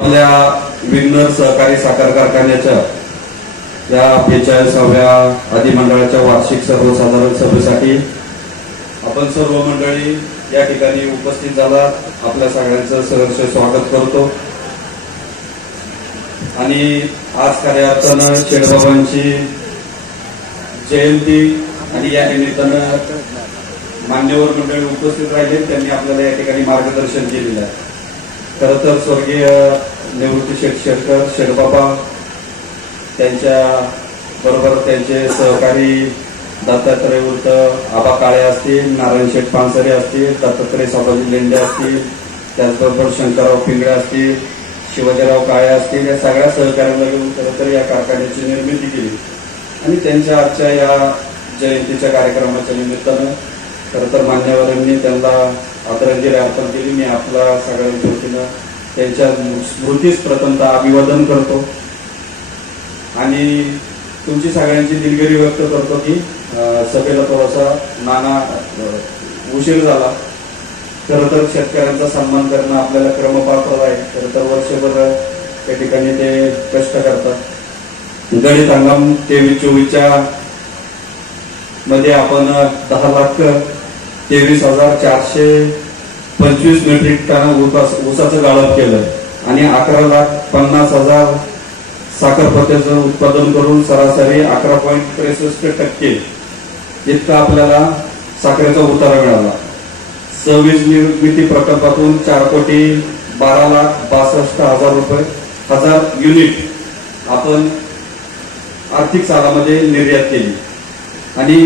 आपल्या विघ्नर सहकारी साखर कारखान्याच्या या 42व्या अधिमंडळाच्या वार्षिक सर्वसाधारण सभेसाठी आपण सर्व मंडळी या ठिकाणी उपस्थित झाला। आपल्या सगळ्यांचं सहर्ष स्वागत करतो आणि आज खऱ्या अर्थानं शेडबाबांची जयंती आणि या निमित्तानं मान्यवर मंडळी उपस्थित राहिले, त्यांनी आपल्याला या ठिकाणी मार्गदर्शन केलेलं आहे। खरं तर स्वर्गीय निवृत्ती शेटकर शेडबाबा त्यांच्या बरोबर त्यांचे सहकारी दत्तात्रय उर्फ आबा काळे असतील, नारायण शेठ पानसरे असतील, दत्तात्रय साबाजी लेंडे असतील, त्याचबरोबर शंकरराव पिंगळे असतील, शिवाजीराव काळे असतील, या सगळ्या सहकार्यांना घेऊन खरं तर या कारखान्याची निर्मिती केली आणि त्यांच्या आजच्या या जयंतीच्या कार्यक्रमाच्या निमित्तानं खरं तर मान्यवरांनी त्यांना आदरांजली अर्पण केली। मी आपला सगळ्यांच्या वतीनं त्यांच्या स्मृतीस प्रथमतः अभिवादन करतो आणि तुमची सगळ्यांची दिलगिरी व्यक्त करतो की सभेला थोडासा नाना उशीर झाला। खरं तर शेतकऱ्यांचा सन्मान करणं आपल्याला क्रमपात्र आहे। खरं तर वर्षभर त्या ठिकाणी ते कष्ट करतात। गणित हंगाम 23-24 मध्ये आपण 10,23,425 मेट्रिक टन ऊसाचं गाळप केलं आणि 11,50,000 साखर पत्त्याचं उत्पादन करून सरासरी 11.63% इतका आपल्याला साखरेचा उतारा मिळाला। 26 निर्मिती प्रकल्पातून 4,12,62,000 युनिट आपण आर्थिक सालामध्ये निर्यात केली आणि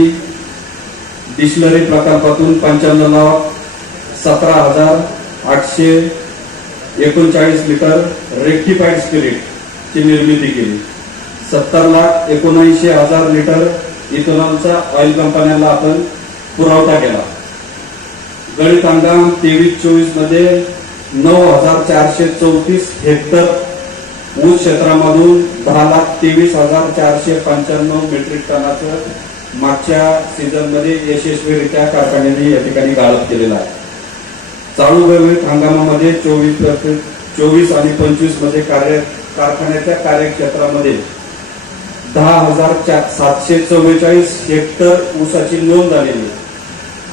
डिस्टिलरी प्रकल्पातून 95,17,839 लिटर रेक्टिफाईड स्पिरिट ची निर्मिती केली। 70,79,000 लिटर इथेनॉलचा ऑइल कंपन्यांना आपण पुरवठा केला। गणित हंगाम 23-24 मध्ये 9,434 हेक्टर ऊस क्षेत्रामधून 10,23,495 मेट्रिक टनाचं मागच्या सीझन मध्ये यशस्वीरित्या कारखान्याने या ठिकाणी गाळप केलेला आहे। चालू गणित हंगामामध्ये 24 आणि 25 मध्ये कारखान्याच्या कार्यक्षेत्रामध्ये 10,744 हेक्टर ऊसाची नोंद झालेली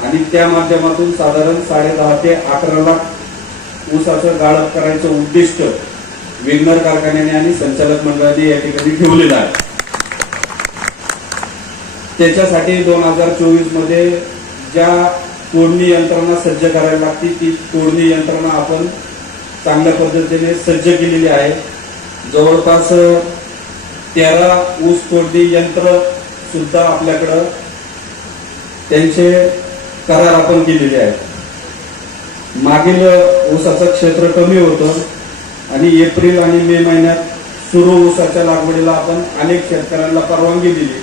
आणि त्या माध्यमातून साधारण 10.5 ते 11 लाख ऊसाचं गाळप करायचं उद्दिष्ट विघ्नर कारखान्याने आणि संचालक मंडळाने या ठिकाणी ठेवलेलं आहे। त्याच्यासाठी 2024 मध्ये ज्या तोडणी यंत्रणा सज्ज करायला लागते ती तोडणी यंत्रणा आपण चांगल्या पद्धतीने सज्ज केलेली आहे। जवळपास 13 ऊस तोडणी यंत्र सुद्धा आपल्याकडं त्यांचे करार आपण केलेले आहेत। मागील ऊसाचं क्षेत्र कमी होतं आणि एप्रिल आणि मे महिन्यात सुरू ऊसाच्या लागवडीला आपण अनेक शेतकऱ्यांना परवानगी दिली,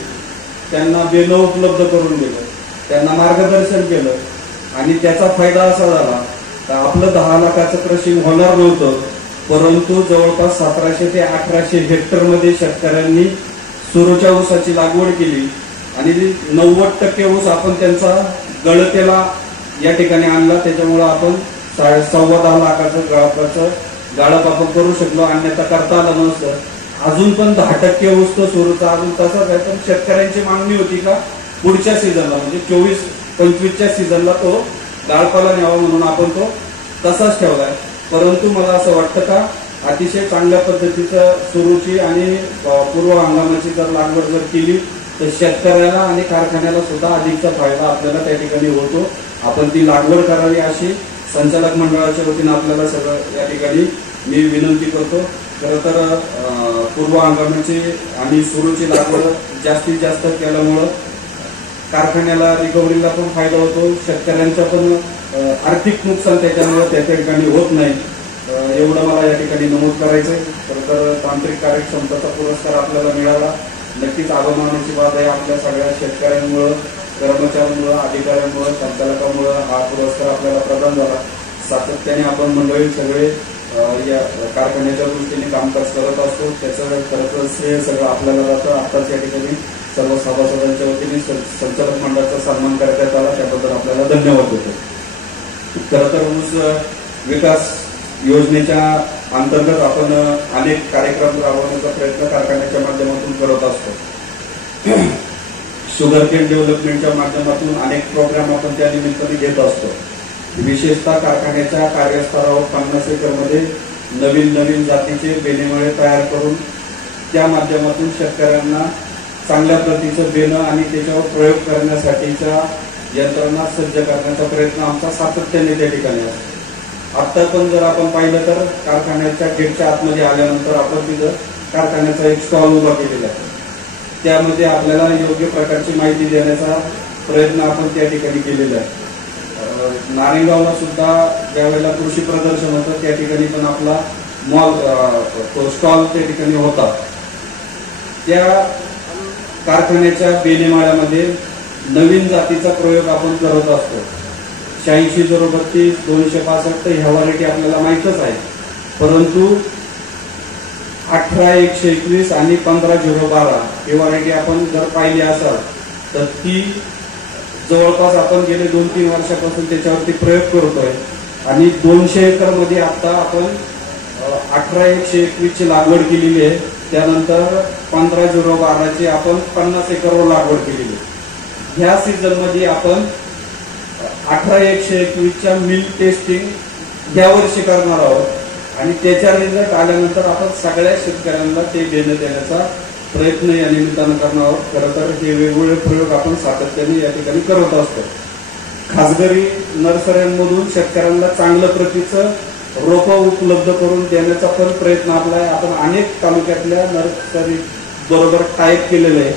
त्यांना बेन उपलब्ध करून दिलं, त्यांना मार्गदर्शन केलं आणि त्याचा फायदा असा झाला तर आपलं 10 लाखाचं क्रशिंग होणार नव्हतं, परंतु जवळपास 1700 ते 1800 हेक्टर मध्ये शेतकऱ्यांनी सुरूच्या ऊसाची लागवड केली आणि 90% ऊस आपण त्यांचा गळतेला या ठिकाणी आणला। त्याच्यामुळे आपण 10.25 लाखाचं गाळप आपण करू शकलो, अन्यथा करता आलं नसतं। अजून पण 10% ऊस तो सुरूचा अजून तसाच आहे, पण शेतकऱ्यांची मागणी होती का पुढच्या सीझनला म्हणजे 24-25च्या सीझनला तो गाळपाला न्यावा म्हणून आपण तो तसाच ठेवलाय। परंतु मला असं वाटतं का अतिशय चांगल्या पद्धतीचं सुरूची आणि पूर्व हंगामाची जर लागवड जर केली तर शेतकऱ्याला आणि कारखान्याला सुद्धा अधिकचा फायदा आपल्याला त्या ठिकाणी होतो। आपण ती लागवड करावी अशी संचालक मंडळाच्या वतीनं आपल्याला सगळं या ठिकाणी मी विनंती करतो। खरं तर पूर्व हंगामाची आणि सुरूची लागवड जास्तीत जास्त केल्यामुळं कारखान्याला रिकव्हरीला पण फायदा होतो, शेतकऱ्यांचं पण आर्थिक नुकसान त्याच्यामुळे त्या ठिकाणी होत नाही। एवढं मला या ठिकाणी नमूद करायचंय। खरं तर तांत्रिक कार्यक्षमतेचा पुरस्कार आपल्याला मिळाला, नक्कीच अभिमानाची बाब आहे। आपल्या सगळ्या शेतकऱ्यांमुळं, कर्मचाऱ्यांमुळं, अधिकाऱ्यांमुळं, संचालकांमुळं हा पुरस्कार आपल्याला प्रदान झाला। सातत्याने आपण मंडळी सगळे या कारखान्याच्या दृष्टीने कामकाज करत असतो, त्याचं खरं श्रेय सगळं आपल्याला जातं। आताच या ठिकाणी सर्व सभासदांच्या वतीने संचालक मंडळाचा सन्मान करण्यात आला, त्याबद्दल आपल्याला धन्यवाद देतो। खरं तर ऊस विकास योजनेच्या अंतर्गत आपण अनेक कार्यक्रम राबवण्याचा प्रयत्न कारखान्याच्या माध्यमातून करत असतो. शुगर केन डेव्हलपमेंटच्या माध्यमातून अनेक प्रोग्राम आपण त्या निमित्ताने घेत असतो. विशेषतः कारखान्याच्या कार्यस्थळावर 50 एकरमध्ये नवीन जातीचे बेणेमळे तयार करून त्या माध्यमातून शेतकऱ्यांना चांगल्या प्रतीचं बेणं आणि त्याच्यावर प्रयोग करण्यासाठीच्या यंत्रणा सज्ज करण्याचा प्रयत्न आमचा सातत्याने त्या ठिकाणी असतो. आता पण जर आपण पाहिलं तर कारखान्याच्या गेटच्या आतमध्ये आल्यानंतर आपण तिथं कारखान्याचा एक स्टॉल उभा केलेला आहे. त्यामध्ये आपल्याला योग्य प्रकारची माहिती देण्याचा प्रयत्न आपण त्या ठिकाणी केलेला आहे. नारायणगावला सुद्धा ज्यावेळेला कृषी प्रदर्शन होतं त्या ठिकाणी पण आपला तो स्टॉल त्या ठिकाणी होता. त्या कारखान्याच्या बेणेमाळ्यामध्ये नवीन जातीचा प्रयोग आपण करत असतो. 86-032, 265 ह्या व्हरायटी आपल्याला माहीतच आहे, परंतु 18-121 आणि 15-012 ही व्हरायटी आपण जर पाहिली असाल तर ती जवळपास आपण गेले 2-3 वर्षापासून त्याच्यावरती प्रयोग करतोय आणि 200 एकर मध्ये आता आपण 18-121 ची लागवड केलेली आहे. त्यानंतर 15-012 ची आपण 50 एकरवर लागवड केलेली आहे. ह्या सीझन मध्ये आपण 18-121 च्या मिल्क टेस्टिंग या वर्षी करणार आहोत आणि त्याच्या रिझल्ट आल्यानंतर आपण सगळ्या शेतकऱ्यांना ते देणं देण्याचा प्रयत्न या निमित्तानं करणार आहोत. खरं तर हे वेगवेगळे प्रयोग आपण सातत्याने या ठिकाणी करत असतो. खासगी नर्सऱ्यांमधून शेतकऱ्यांना चांगल्या प्रतीचं रोपं उपलब्ध करून देण्याचा पण प्रयत्न आपला आहे. आपण अनेक तालुक्यातल्या नर्सरी बरोबर टाईप केलेलं आहे.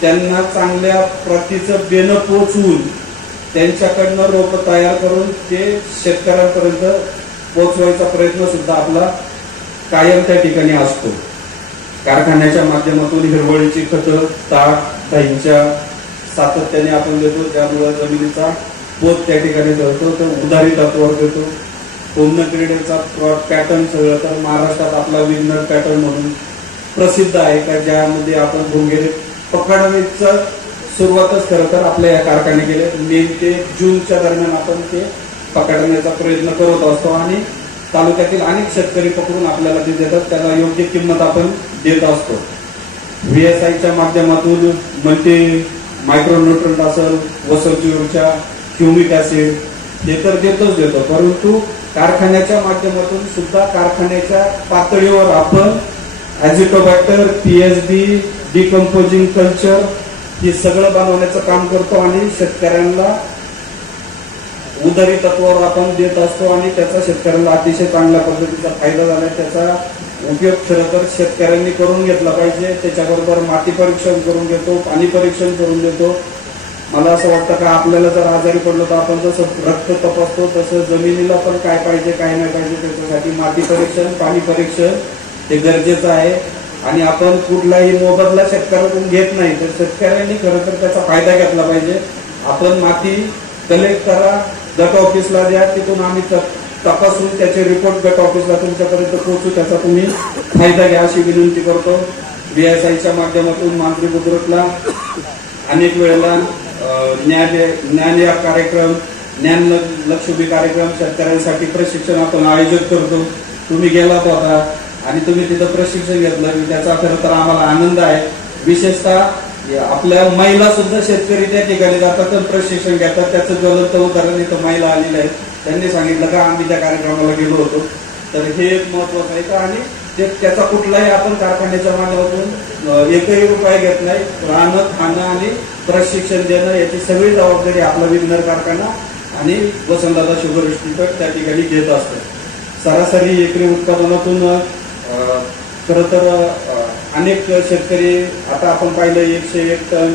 त्यांना चांगल्या प्रतीचं बेणं पोचवून त्यांच्याकडनं रोपं तयार करून ते शेतकऱ्यांपर्यंत पोचवायचा प्रयत्न सुद्धा आपला कायम त्या ठिकाणी असतो. कारखान्याच्या माध्यमातून हिरवळीची खतं, ताक, दहीच्या सातत्याने आपण देतो, त्यामुळे जमिनीचा पोत त्या ठिकाणी ठरतो. तर उधारी तत्वावर देतो. पूर्ण क्रीडेचा पॅटर्न सगळं तर महाराष्ट्रात आपला विनर पॅटर्न म्हणून प्रसिद्ध आहे का, ज्यामध्ये आपण भोंगेरे पकडण्याचं सुरुवातच खरं तर आपल्या या कारखाने केले. मे ते जूनच्या दरम्यान आपण ते पकडण्याचा प्रयत्न करत असतो आणि तालुक्यातील अनेक शेतकरी पकडून आपल्याला ते देतात. त्याला योग्य किंमत आपण देत असतो. VSIच्या माध्यमातून मल्टी मायक्रोन्यूट्रंट असेल, वसवची ऊर्जा, ह्युमिक ऍसिड हे तर देतो, परंतु कारखान्याच्या माध्यमातून सुद्धा कारखान्याच्या पातळीवर आपण ॲझिटोबॅक्टर, PSB, डिकम्पोजिंग कल्चर हे सगळं बनवण्याचं काम करतो आणि शेतकऱ्यांना उधारी तत्वावर आपण देत असतो आणि त्याचा शेतकऱ्यांना अतिशय चांगल्या पद्धतीचा फायदा झाला. त्याचा उपयोग खरं तर शेतकऱ्यांनी करून घेतला पाहिजे. त्याच्याबरोबर माती परीक्षण करून घेतो, पाणी परीक्षण करून देतो. मला असं वाटतं का आपल्याला जर आजारी पडलो तर आपण जसं रक्त तपासतो तसं जमिनीला पण काय पाहिजे काय नाही पाहिजे त्याच्यासाठी माती परीक्षण, पाणी परीक्षण हे गरजेचं आहे. आणि आपण कुठलाही मोबदला शेतकऱ्याकडून घेत नाही तर शेतकऱ्यांनी खरं तर त्याचा फायदा घेतला पाहिजे. आपण माती कलेक्ट करा, गट ऑफिसला द्या, तिथून आम्ही तपासून त्याचे रिपोर्ट गट ऑफिसला तुमच्यापर्यंत पोहोचू, त्याचा तुम्ही फायदा घ्या अशी विनंती करतो. VSIच्या माध्यमातून मांजरी बुद्रुकला अनेक वेळेला ज्ञान या कार्यक्रम, ज्ञान लक्षबी कार्यक्रम, शेतकऱ्यांसाठी प्रशिक्षण आपण आयोजित करतो. तुम्ही गेलात होता आणि तुम्ही तिथं प्रशिक्षण घेतलं, त्याचा खरं तर आम्हाला आनंद आहे. विशेषतः आपल्या महिला सुद्धा शेतकरी त्या ठिकाणी जातात आणि प्रशिक्षण घेतात. त्याचं ज्वलंत उदाहरण इथं महिला आलेलं आहे. त्यांनी सांगितलं का आम्ही त्या कार्यक्रमाला गेलो होतो. तर हे एक महत्वाचं आहे का आणि त्याचा कुठलाही आपण कारखान्याच्या माध्यमातून एकही रुपया घेत नाही. राहणं, खाणं आणि प्रशिक्षण देणं याची सगळी जबाबदारी आपला विघ्नर कारखाना आणि वसंतदादा शुगर इन्स्टिट्यूट त्या ठिकाणी घेत असतो. सरासरी एकरी उत्पादनातून खरं तर अनेक शेतकरी आता आपण पाहिलं 101 टन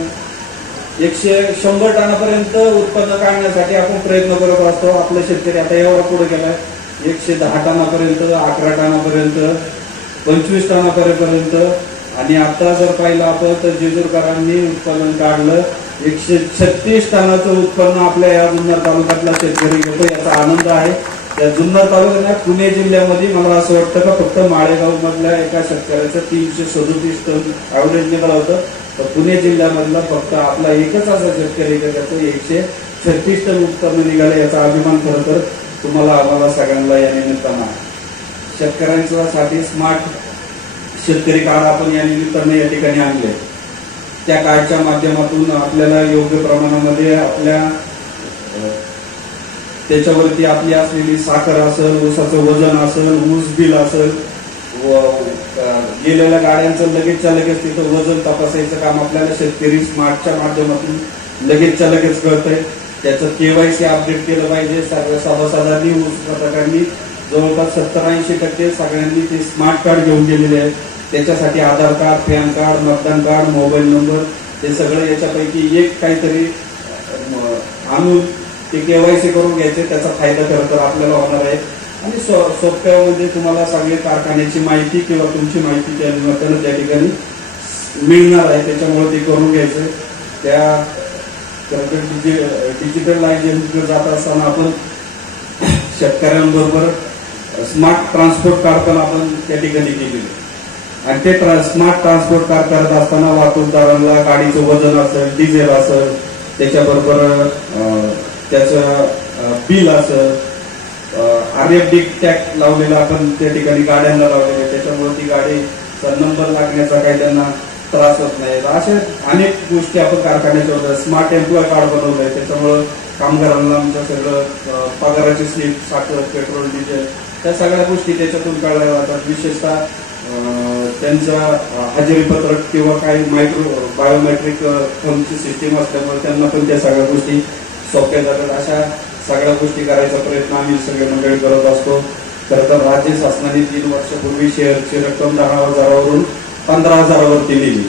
100 टनापर्यंत उत्पन्न काढण्यासाठी आपण प्रयत्न करत असतो. आपला शेतकरी आता एवढा पुढे गेलाय 110 टनापर्यंत, 11 टनापर्यंत, 25 टनापर्यंत. आणि आता जर पाहिलं आपण तर जेजूरकरांनी उत्पादन काढलं 136 टनाचं उत्पन्न आपल्या या जुन्नर तालुक्यातला शेतकरी घेतो. याचा आनंद आहे. या जुन्नर तालुक्यात पुणे जिल्ह्यामध्ये मला असं वाटतं का फक्त माळेगाव मधल्या एका शेतकऱ्याचं 337 टन ऍव्हरेज निघालं होतं. तर पुणे जिल्ह्यामधला फक्त आपला एकच असा शेतकरी का त्याचं 136 टन उत्पन्न निघालं. याचा अभिमान खरं तर तुम्हाला आम्हाला सगळ्यांना या निमित्तानं आहे. शेतकऱ्यांसाठी स्मार्ट शेतकरी कार्ड आपण या निमित्ताने या ठिकाणी आणले. त्या कार्डच्या माध्यमातून आपल्याला योग्य प्रमाणामध्ये आपल्या त्याच्यावरती आपली असलेली साखर असेल, ऊसाचं वजन असेल, ऊस बिल असेल, गेलेल्या गाड्यांचं लगेचच्या लगेच तिथं वजन तपासायचं काम आपल्याला शेतकरी स्मार्टच्या माध्यमातून लगेचच्या लगेच कळतंय. त्याचं केवायसी अपडेट केलं पाहिजे. सगळ्या सभासदांनी, ऊस पथकांनी जवळपास 70-80% सगळ्यांनी ते स्मार्ट कार्ड घेऊन गेलेले आहेत. त्याच्यासाठी आधार कार्ड, पॅन कार्ड, मतदान कार्ड, मोबाईल नंबर हे सगळं याच्यापैकी एक काहीतरी आणून ते केवायसी करून घ्यायचे. त्याचा फायदा खरं तर आपल्याला होणार आहे आणि सोप्यामध्ये तुम्हाला सगळे कारखान्याची माहिती किंवा तुमची माहिती त्या निमित्तानं त्या ठिकाणी मिळणार आहे. त्याच्यामुळे ते करून घ्यायचं. त्या डिजिटलायझेशन जात असताना आपण शेतकऱ्यांबरोबर स्मार्ट ट्रान्सपोर्ट कार्ड पण आपण त्या ठिकाणी केलेलं आणि ते स्मार्ट ट्रान्सपोर्ट कार्ड करत असताना वाहतूकदारांना गाडीचं वजन असेल, डिझेल असेल, त्याच्याबरोबर त्याचं बिल असेल, RFD टॅग लावलेला आपण त्या ठिकाणी गाड्यांना लावलेले. त्याच्यामुळे ती गाडीचा नंबर लागण्याचा काही त्यांना त्रास होत नाही. अशा अनेक गोष्टी आपण कारखान्याच्या होत्या. स्मार्ट एम्प्लॉय कार्ड बनवलंय. त्याच्यामुळं कामगारांना आमचं सगळं पगाराची स्लिप, साखर, पेट्रोल, डिझेल त्या सगळ्या गोष्टी त्याच्यातून कळल्या जातात. विशेषतः त्यांचा हजेरीपत्रक किंवा काही बायोमेट्रिक थंबची सिस्टीम असल्यामुळे त्यांना पण त्या सगळ्या गोष्टी सोप्या जातात. अशा सगळ्या गोष्टी करायचा प्रयत्न आम्ही सगळे मंडळी करत असतो. खरं तर राज्य शासनाने 3 वर्षापूर्वी शेअरची रक्कम 10,000वरून 15,000वरती नेली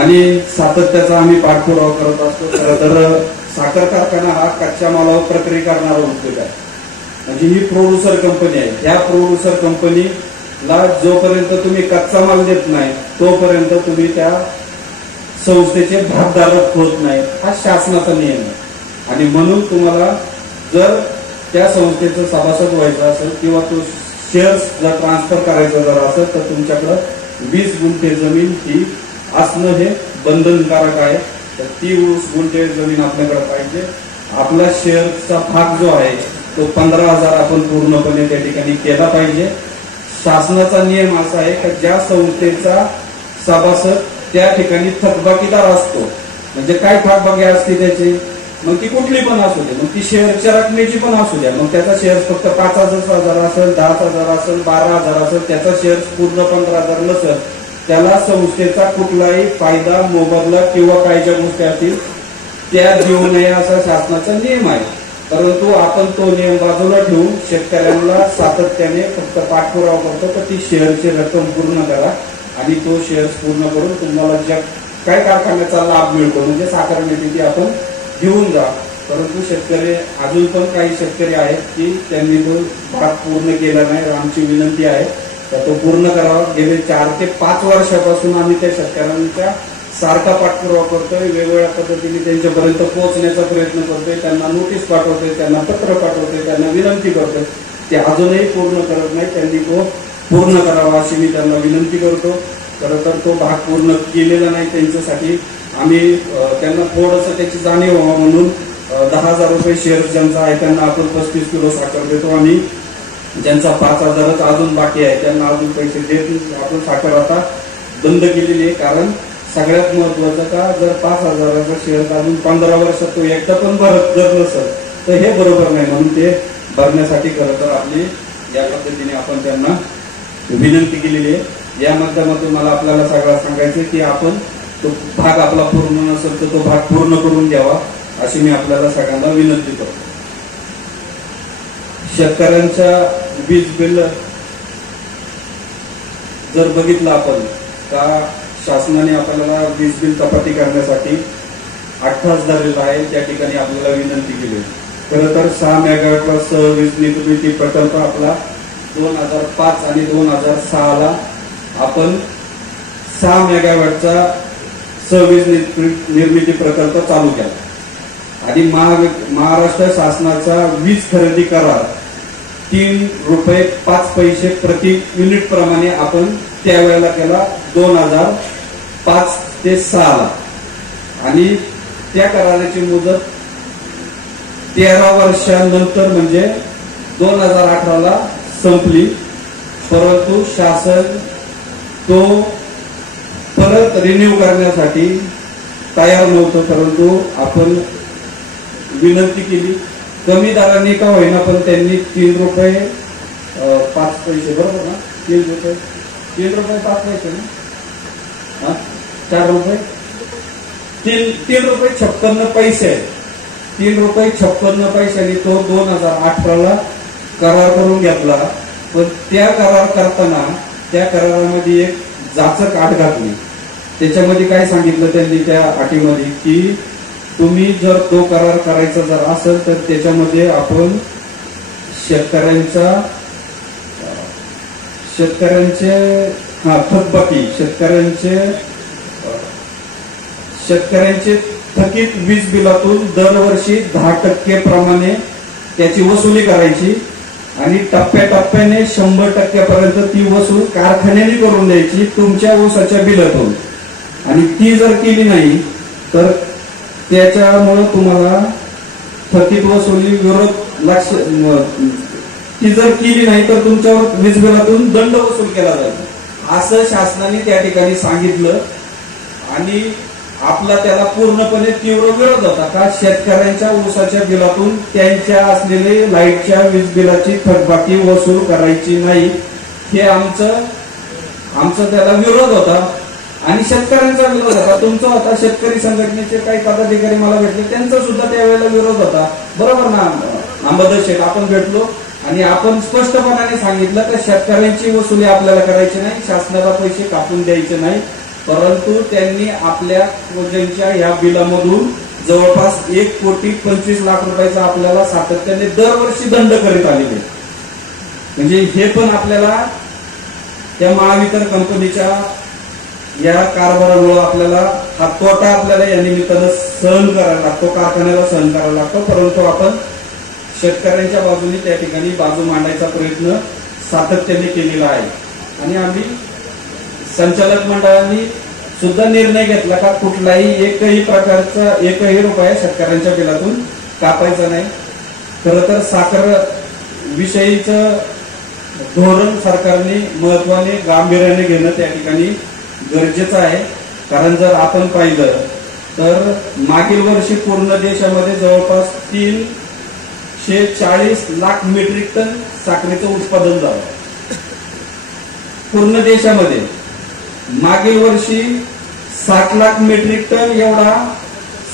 आणि सातत्याचा आम्ही पाठपुरावा करत असतो. खरं तर साखर कारखाना हा कच्च्या मालावर प्रक्रिया करणारा उद्योग आहे. म्हणजे ही प्रोड्युसर कंपनी आहे. ह्या प्रोड्युसर कंपनीला जोपर्यंत तुम्ही कच्चा माल देत नाही तोपर्यंत तुम्ही त्या संस्थेचे भागधारक होत नाही. हा शासनाचा नियम आहे आणि म्हणून तुम्हाला जर त्या संस्थेचं सभासद व्हायचं असेल किंवा तो शेअर्स जर ट्रान्सफर करायचा जर असेल तर तुमच्याकडं 20 गुंठे जमीन ही असणं हे बंधनकारक आहे. तर 30 गुंठे जमीन आपल्याकडे पाहिजे. आपला शेअरचा भाग जो आहे तो 15,000 आपण पूर्णपणे त्या ठिकाणी केला पाहिजे. शासनाचा नियम असा आहे की ज्या संस्थेचा सभासद त्या ठिकाणी थकबाकीदार असतो, म्हणजे काय थकबाकी असते त्याची, मग ती कुठली पण असू दे, मग ती शेअरच्या रकमेची पण असू द्या, मग त्याचा शेअर फक्त 5,000 असेल, 10,000 असेल, 12,000 असेल, त्याचा शेअर पूर्ण 15,000 नसेल, त्याला संस्थेचा कुठलाही फायदा, मोबदला किंवा काय ज्या गोष्टी असतील त्या देऊ नये असा शासनाचा नियम आहे. परंतु आपण तो नियम बाजूला ठेवून शेतकऱ्यांना सातत्याने फक्त पाठपुरावा करतो तर ती शेअरची रक्कम पूर्ण करा आणि तो शेअर पूर्ण करून तुम्हाला ज्या काय कारखान्याचा लाभ मिळतो म्हणजे साखर मिळते ती आपण घेऊन जा. परंतु शेतकरी अजून पण काही शेतकरी आहेत की त्यांनी तो भाग पूर्ण केला नाही. आमची विनंती आहे तर तो पूर्ण करावा. गेले 4 ते 5 वर्षापासून आम्ही त्या शेतकऱ्यांच्या सारखा पाठपुरावा करतोय. वेगवेगळ्या पद्धतीने त्यांच्यापर्यंत पोहोचण्याचा प्रयत्न करतोय. त्यांना नोटीस पाठवतोय, त्यांना पत्र पाठवतोय, त्यांना विनंती करतोय. ते अजूनही पूर्ण करत नाही. त्यांनी तो पूर्ण करावा अशी मी त्यांना विनंती करतो. खरं तर तो भाग पूर्ण केलेला नाही. त्यांच्यासाठी आम्ही त्यांना थोडंसं त्याची जाणीव व्हावं म्हणून 10,000 रुपये शेअर ज्यांचा आहे त्यांना आपण 35 किलो साखर देतो आणि ज्यांचा 5,000च अजून बाकी आहे त्यांना अजून पैसे देत आपण साखर आता बंद केलेली आहे. कारण सगळ्यात महत्वाचं का जर 5,000चा शेअर अजून 15 वर्षात तो एकदा पण भरत जर नसेल तर हे बरोबर नाही. म्हणून ते भरण्यासाठी खरं तर आपली या पद्धतीने आपण त्यांना विनंती केलेली आहे. या माध्यमातून मला आपल्याला सगळं सांगायचं की आपण तो भाग आपला पूर्ण नसेल तर तो भाग पूर्ण करून द्यावा अशी मी आपल्याला सगळ्यांना विनंती करतो. शेतकऱ्यांच्या वीज बिल जर बघितलं आपण का शासनाने आपल्याला वीज बिल कपाती करण्यासाठी 8 झालेला आहे. त्या ठिकाणी आपल्याला विनंती केली. खरं तर 6 मेगावॅटचा सहवीज निर्मिती प्रकल्प आपला 2005 आणि 2006ला आपण 6 मेगावॅटचा सहवीज निर्मिती प्रकल्प चालू केला आणि महाराष्ट्र शासनाचा वीज खरेदी करार 3 रुपये 5 पैसे प्रति युनिट प्रमाणे आपण त्यावेळेला केला 2005 ते 6ला आणि त्या कराराची मुदत 13 वर्षांनंतर म्हणजे 2018ला संपली परंतु शासन तो परत रिन्यू करण्यासाठी तयार नव्हतं. परंतु आपण विनंती केली, कमी दराने का होईना पण त्यांनी 3 रुपये 5 पैसे, बरोबर ना, 3 रुपये 5 पैसे ना, 4 रुपये 3 रुपये 56 पैसे, 3 रुपये 56 पैशांनी तो 2018ला करार करून घेतला. पण त्या करार करताना त्या करारामध्ये एक जाचक अट घातली. त्याच्यामध्ये काय सांगितलं त्यांनी त्या अटीमध्ये की तुम्ही जर तो करार करायचा जर असेल तर त्याच्यामध्ये आपण शेतकऱ्यांचे थकबाकी, शेतकऱ्यांचे थकीत वीज बिलातून दरवर्षी 10% प्रमाणे त्याची वसुली करायची आणि टप्प्याटप्प्याने 100% ती वसूल कारखान्याने करून द्यायची तुमच्या ऊसाच्या बिलातून. आणि ती जर केली नाही तर त्याच्यामुळे तुम्हाला थकीत वसुली विरोध ती जर केली नाही तर तुमच्यावर वीज बिलातून दंड वसूल केला जाईल, असं शासनाने त्या ठिकाणी सांगितलं. आणि आपला त्याला पूर्णपणे तीव्र विरोध होता का शेतकऱ्यांच्या ऊसाच्या बिलातून त्यांच्या असलेले लाईटच्या वीज बिलाची थकबाकी वसूल करायची नाही, हे आमचा त्याला विरोध होता. आणि शेतकऱ्यांचा विरोध होता, तुमचा होता. शेतकरी संघटनेचे काही पदाधिकारी मला भेटले, त्यांचा सुद्धा त्यावेळेला विरोध होता, बरोबर ना अंबादास शेठ. आपण भेटलो आणि आपण स्पष्टपणाने सांगितलं की शेतकऱ्यांची वसुली आपल्याला करायची नाही, शासनाला पैसे कापून द्यायचे नाही. परंतु त्यांनी आपल्या प्रोजेक्टच्या या बिलामधून जवळपास 1,25,00,000 रुपयाचा आपल्याला सातत्याने दरवर्षी दंड करीत आलेले. म्हणजे हे पण आपल्याला त्या महावितरण कंपनीच्या या कारभारामुळे आपल्याला हा तोटा आपल्याला या निमित्तानं सहन करायला लागतो, कारखान्याला सहन करायला लागतो. परंतु आपण शेतकऱ्यांच्या बाजूने त्या ठिकाणी बाजू मांडायचा प्रयत्न सातत्याने केलेला आहे. आणि आम्ही संचालक मंडळाने सुद्धा निर्णय घेतला का कुठलाही एकही प्रकारचा 1ही रुपया शेतकऱ्यांच्या बिलातून कापायचा नाही. खरं तर साखर विषयीचं धोरण सरकारने महत्वाने गांभीर्याने घेणं त्या ठिकाणी गरजेचं आहे. कारण जर आपण पाहिलं तर मागील वर्षी पूर्ण देशामध्ये जवळपास 340 लाख मेट्रिक टन साखरेचं उत्पादन झालं पूर्ण देशामध्ये. मागील वर्षी 60 लाख मेट्रिक टन एवढा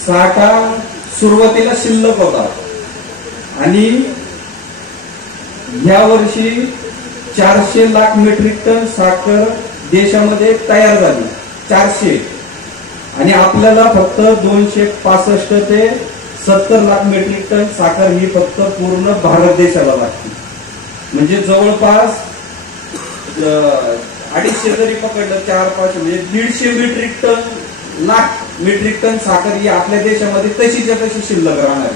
साठा सुरुवातीला शिल्लक होता आणि या वर्षी 400 लाख मेट्रिक टन साखर देशामध्ये तयार झाली, 400. आणि आपल्याला फक्त 265 ते 70 लाख मेट्रिक टन साखर ही फक्त पूर्ण भारत देशाला लागते. म्हणजे जवळपास 250 जरी पकडलं 4-5 म्हणजे 150 लाख मेट्रिक टन साखर ही आपल्या देशामध्ये तशीच्या तशी शिल्लक राहणार आहे.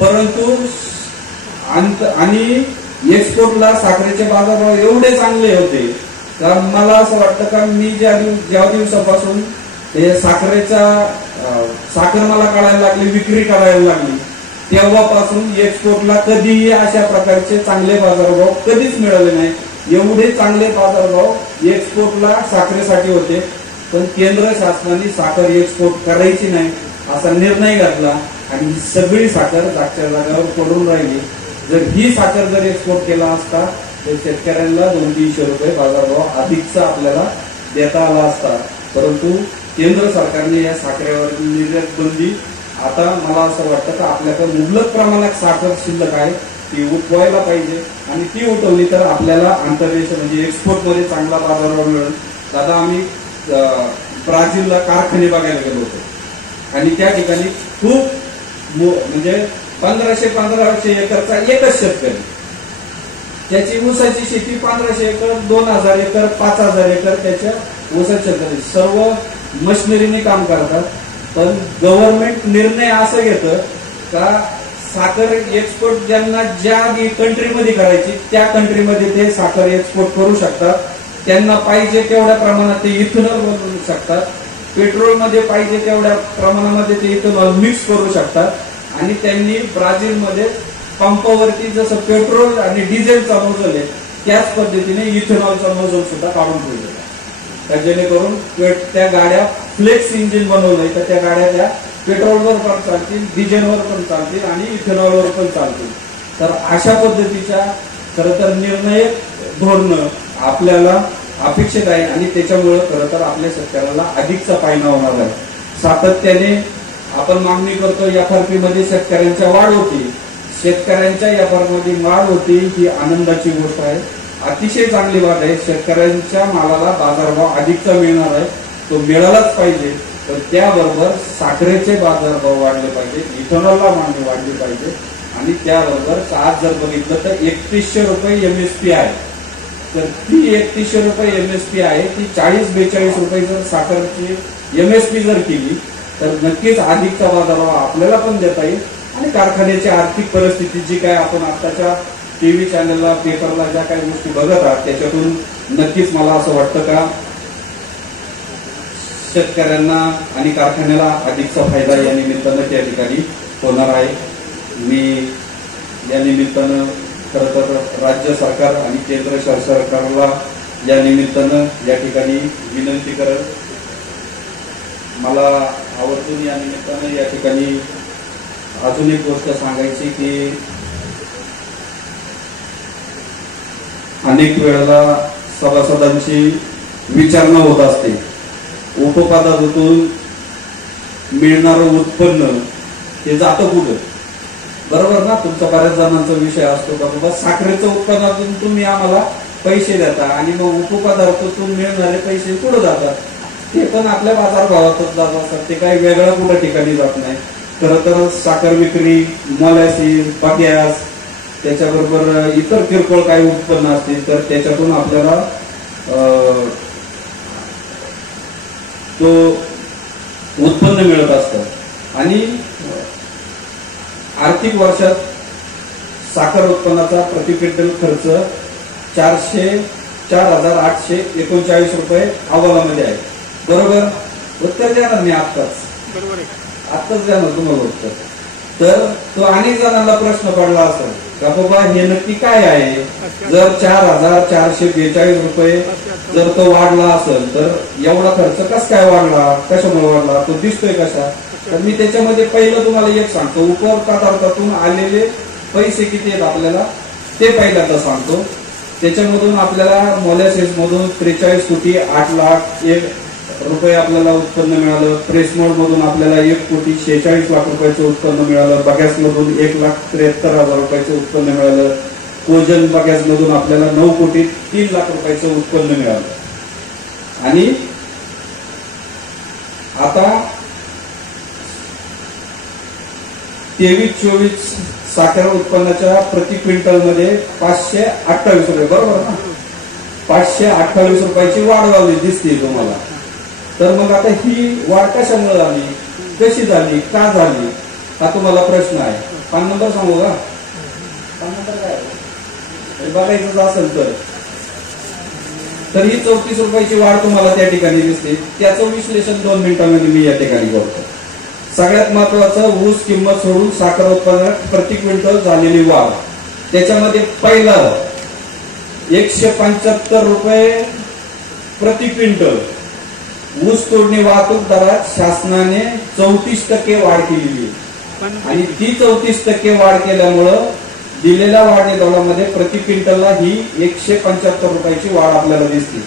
परंतु आणि एक्सपोर्टला साखरेचे बाजारभाव एवढे चांगले होते का मला असं वाटतं का मी ज्या दिवसापासून हे साखर मला काढायला लागली, विक्री करायला लागली, तेव्हापासून एक्सपोर्टला कधीही अशा प्रकारचे चांगले बाजारभाव कधीच मिळाले नाही. एवढे चांगले बाजारभाव एक्सपोर्टला साखरेसाठी होते. पण केंद्र शासनाने साखर एक्सपोर्ट करायची नाही असा निर्णय घेतला आणि ही सगळी साखर जागच्या जागेवर पडून राहिली. जर ही साखर जर एक्सपोर्ट केला असता तर शेतकऱ्यांना 200-300 रुपये बाजारभाव अधिकचा आपल्याला देता आला असता. परंतु केंद्र सरकारने या साखरेवर निर्यात बंदी आता मला असं वाटतं का आपल्याकडे मुबलक प्रमाणात साखर शिल्लक आहे ती उठवायला पाहिजे आणि ती उठवली तर आपल्याला आंतरदेश म्हणजे एक्सपोर्ट मध्ये चांगला बाजारभाव मिळेल. दादा आम्ही ब्राझीलला कारखाने बघायला गेलो होतो आणि त्या ठिकाणी खूप म्हणजे 1500 एकरचा एकच शेतकरी, त्याची ऊसाची शेती 1500 एकर, 2000 एकर, 5000 एकर त्याच्या ऊसाच्या शेताची सर्व मशिनरीने काम करतात. पण गव्हर्नमेंट निर्णय असं घेतं का साखर एक्सपोर्ट ज्यांना ज्या कंट्रीमध्ये करायची त्या कंट्रीमध्ये ते साखर एक्सपोर्ट करू शकतात. त्यांना पाहिजे तेवढ्या प्रमाणात ते इथेनॉल बनवू शकतात, पेट्रोलमध्ये पाहिजे तेवढ्या प्रमाणामध्ये ते इथेनॉल मिक्स करू शकतात. आणि त्यांनी ब्राझीलमध्ये पंपावरती जसं पेट्रोल आणि डिझेल चालवले त्याच पद्धतीने इथेनॉलचा नोझल सुद्धा काढून ठेवलेला आहे, जेणेकरून त्या गाड्या फ्लेक्स इंजिन बनवलंय तर त्या गाड्या त्या पेट्रोलवर पण चालतील, डिझेलवर पण चालतील आणि इथेनॉलवर पण चालतील. तर अशा पद्धतीच्या खरं तर निर्णायक धोरण आपल्याला अपेक्षित आहे आणि त्याच्यामुळे खरं तर आपल्या शेतकऱ्याला अधिकचा फायदा होणार आहे. सातत्याने आपण मागणी करतो FRP मध्ये शेतकऱ्यांच्या वाढ होती, शेतकऱ्यांच्या FRP मध्ये वाढ होती ही आनंदाची गोष्ट आहे, अतिशय चांगली बाब आहे. शेतकऱ्यांच्या मालाला बाजारभाव अधिकचा मिळणार आहे, तो मिळालाच पाहिजे. तर त्याबरोबर साखरेचे बाजारभाव वाढले पाहिजे, इथेनॉलला मागणी वाढली पाहिजे आणि त्याबरोबर आज जर बघितलं तर 3100 रुपये MSP आहे. तर ती 3100 रुपये MSP आहे, ती 40-42 रुपये जर साखरची MSP जर केली तर नक्कीच अधिकचा बाजारभाव आपल्याला पण देता येईल आणि कारखान्याची आर्थिक परिस्थिती जी काय आपण आताच्या TV चॅनलला पेपरला ज्या काही गोष्टी बघत आहात त्याच्यातून नक्कीच मला असं वाटतं का शेतकऱ्यांना आणि कारखान्याला अधिकचा फायदा या निमित्तानं त्या ठिकाणी होणार आहे. मी या निमित्तानं खरं तर राज्य सरकार आणि केंद्र सरकारला या निमित्तानं या ठिकाणी विनंती करत मला आवर्जून या निमित्तानं या ठिकाणी अजून एक गोष्ट सांगायची की अनेक वेळेला सभासदांची विचारणा होत असते, उपपदातून मिळणारं उत्पन्न हे जातं कुठं, बरोबर ना. तुमचा बऱ्याच जणांचा विषय असतो का बाबा साखरेचं उत्पन्नातून तुम्ही आम्हाला पैसे देता आणि मग उपपदार्थातून मिळणारे पैसे कुठं जातात, ते पण आपल्या बाजारभावातच जात असतात, ते काही वेगळ्या कुठं ठिकाणी जात नाही. खरं तर साखर विक्री, मोलॅसिस, बगॅस, त्याच्याबरोबर इतर किरकोळ काही उत्पन्न असतील तर त्याच्यातून आपल्याला तो उत्पन्न मिळत असतं आणि आर्थिक वर्षात साखर उत्पन्नाचा प्रति क्विंटल खर्च 4,839 रुपये अहवालामध्ये आहे. बरोबर, उत्तर देणार मी आत्ताच देणार तुम्हाला उत्तर. तर तो अनेक जणांना प्रश्न पडला असेल का बाबा हे नक्की काय आहे. जर 4,442 रुपये जर तो वाढला असेल तर एवढा खर्च कस काय वाढला, कशामुळे वाढला, तो दिसतोय कशा. तर मी त्याच्यामध्ये पहिलं तुम्हाला एक सांगतो, उपपदार्थातून आलेले पैसे किती आहेत आपल्याला ते पहिल्यांदा सांगतो. त्याच्यामधून आपल्याला मोलॅसिस मधून 43,08,01,000 रुपये आपल्याला उत्पन्न मिळालं, प्रेसमोड मधून आपल्याला 1,46,00,000 रुपयाचं उत्पन्न मिळालं, बगॅस मधून 1,73,000 रुपयाचं उत्पन्न मिळालं, कोजन बगॅस मधून आपल्याला 9,03,00,000 रुपयाचं उत्पन्न मिळालं. आणि आता 23-24 साखर उत्पन्नाच्या प्रति क्विंटल मध्ये 528 रुपये, बरोबर ना, 528 रुपयाची वाढ झाली दिसते तुम्हाला. तर मग आता ही वाढ कशामुळे झाली, कशी झाली, का झाली, हा तुम्हाला प्रश्न आहे. 5 नंबर सांगू का, 5 नंबर काय बघायचं असेल तर ही 34 रुपयाची वाढ तुम्हाला त्या ठिकाणी दिसते. त्याचं विश्लेषण 2 मिनिटांमध्ये मी या ठिकाणी करतो. सगळ्यात महत्वाचं, ऊस किंमत सोडून साखर उत्पादनात प्रति क्विंटल झालेली वाढ. त्याच्यामध्ये पहिलं 175 रुपये प्रति क्विंटल ऊस तोडणी वाहतूक दरात शासनाने 34% वाढ केलेली आणि ती 34% वाढ केल्यामुळं दिलेल्या वाढी दरामध्ये प्रति क्विंटलला ही 175 रुपयाची वाढ आपल्याला दिसते.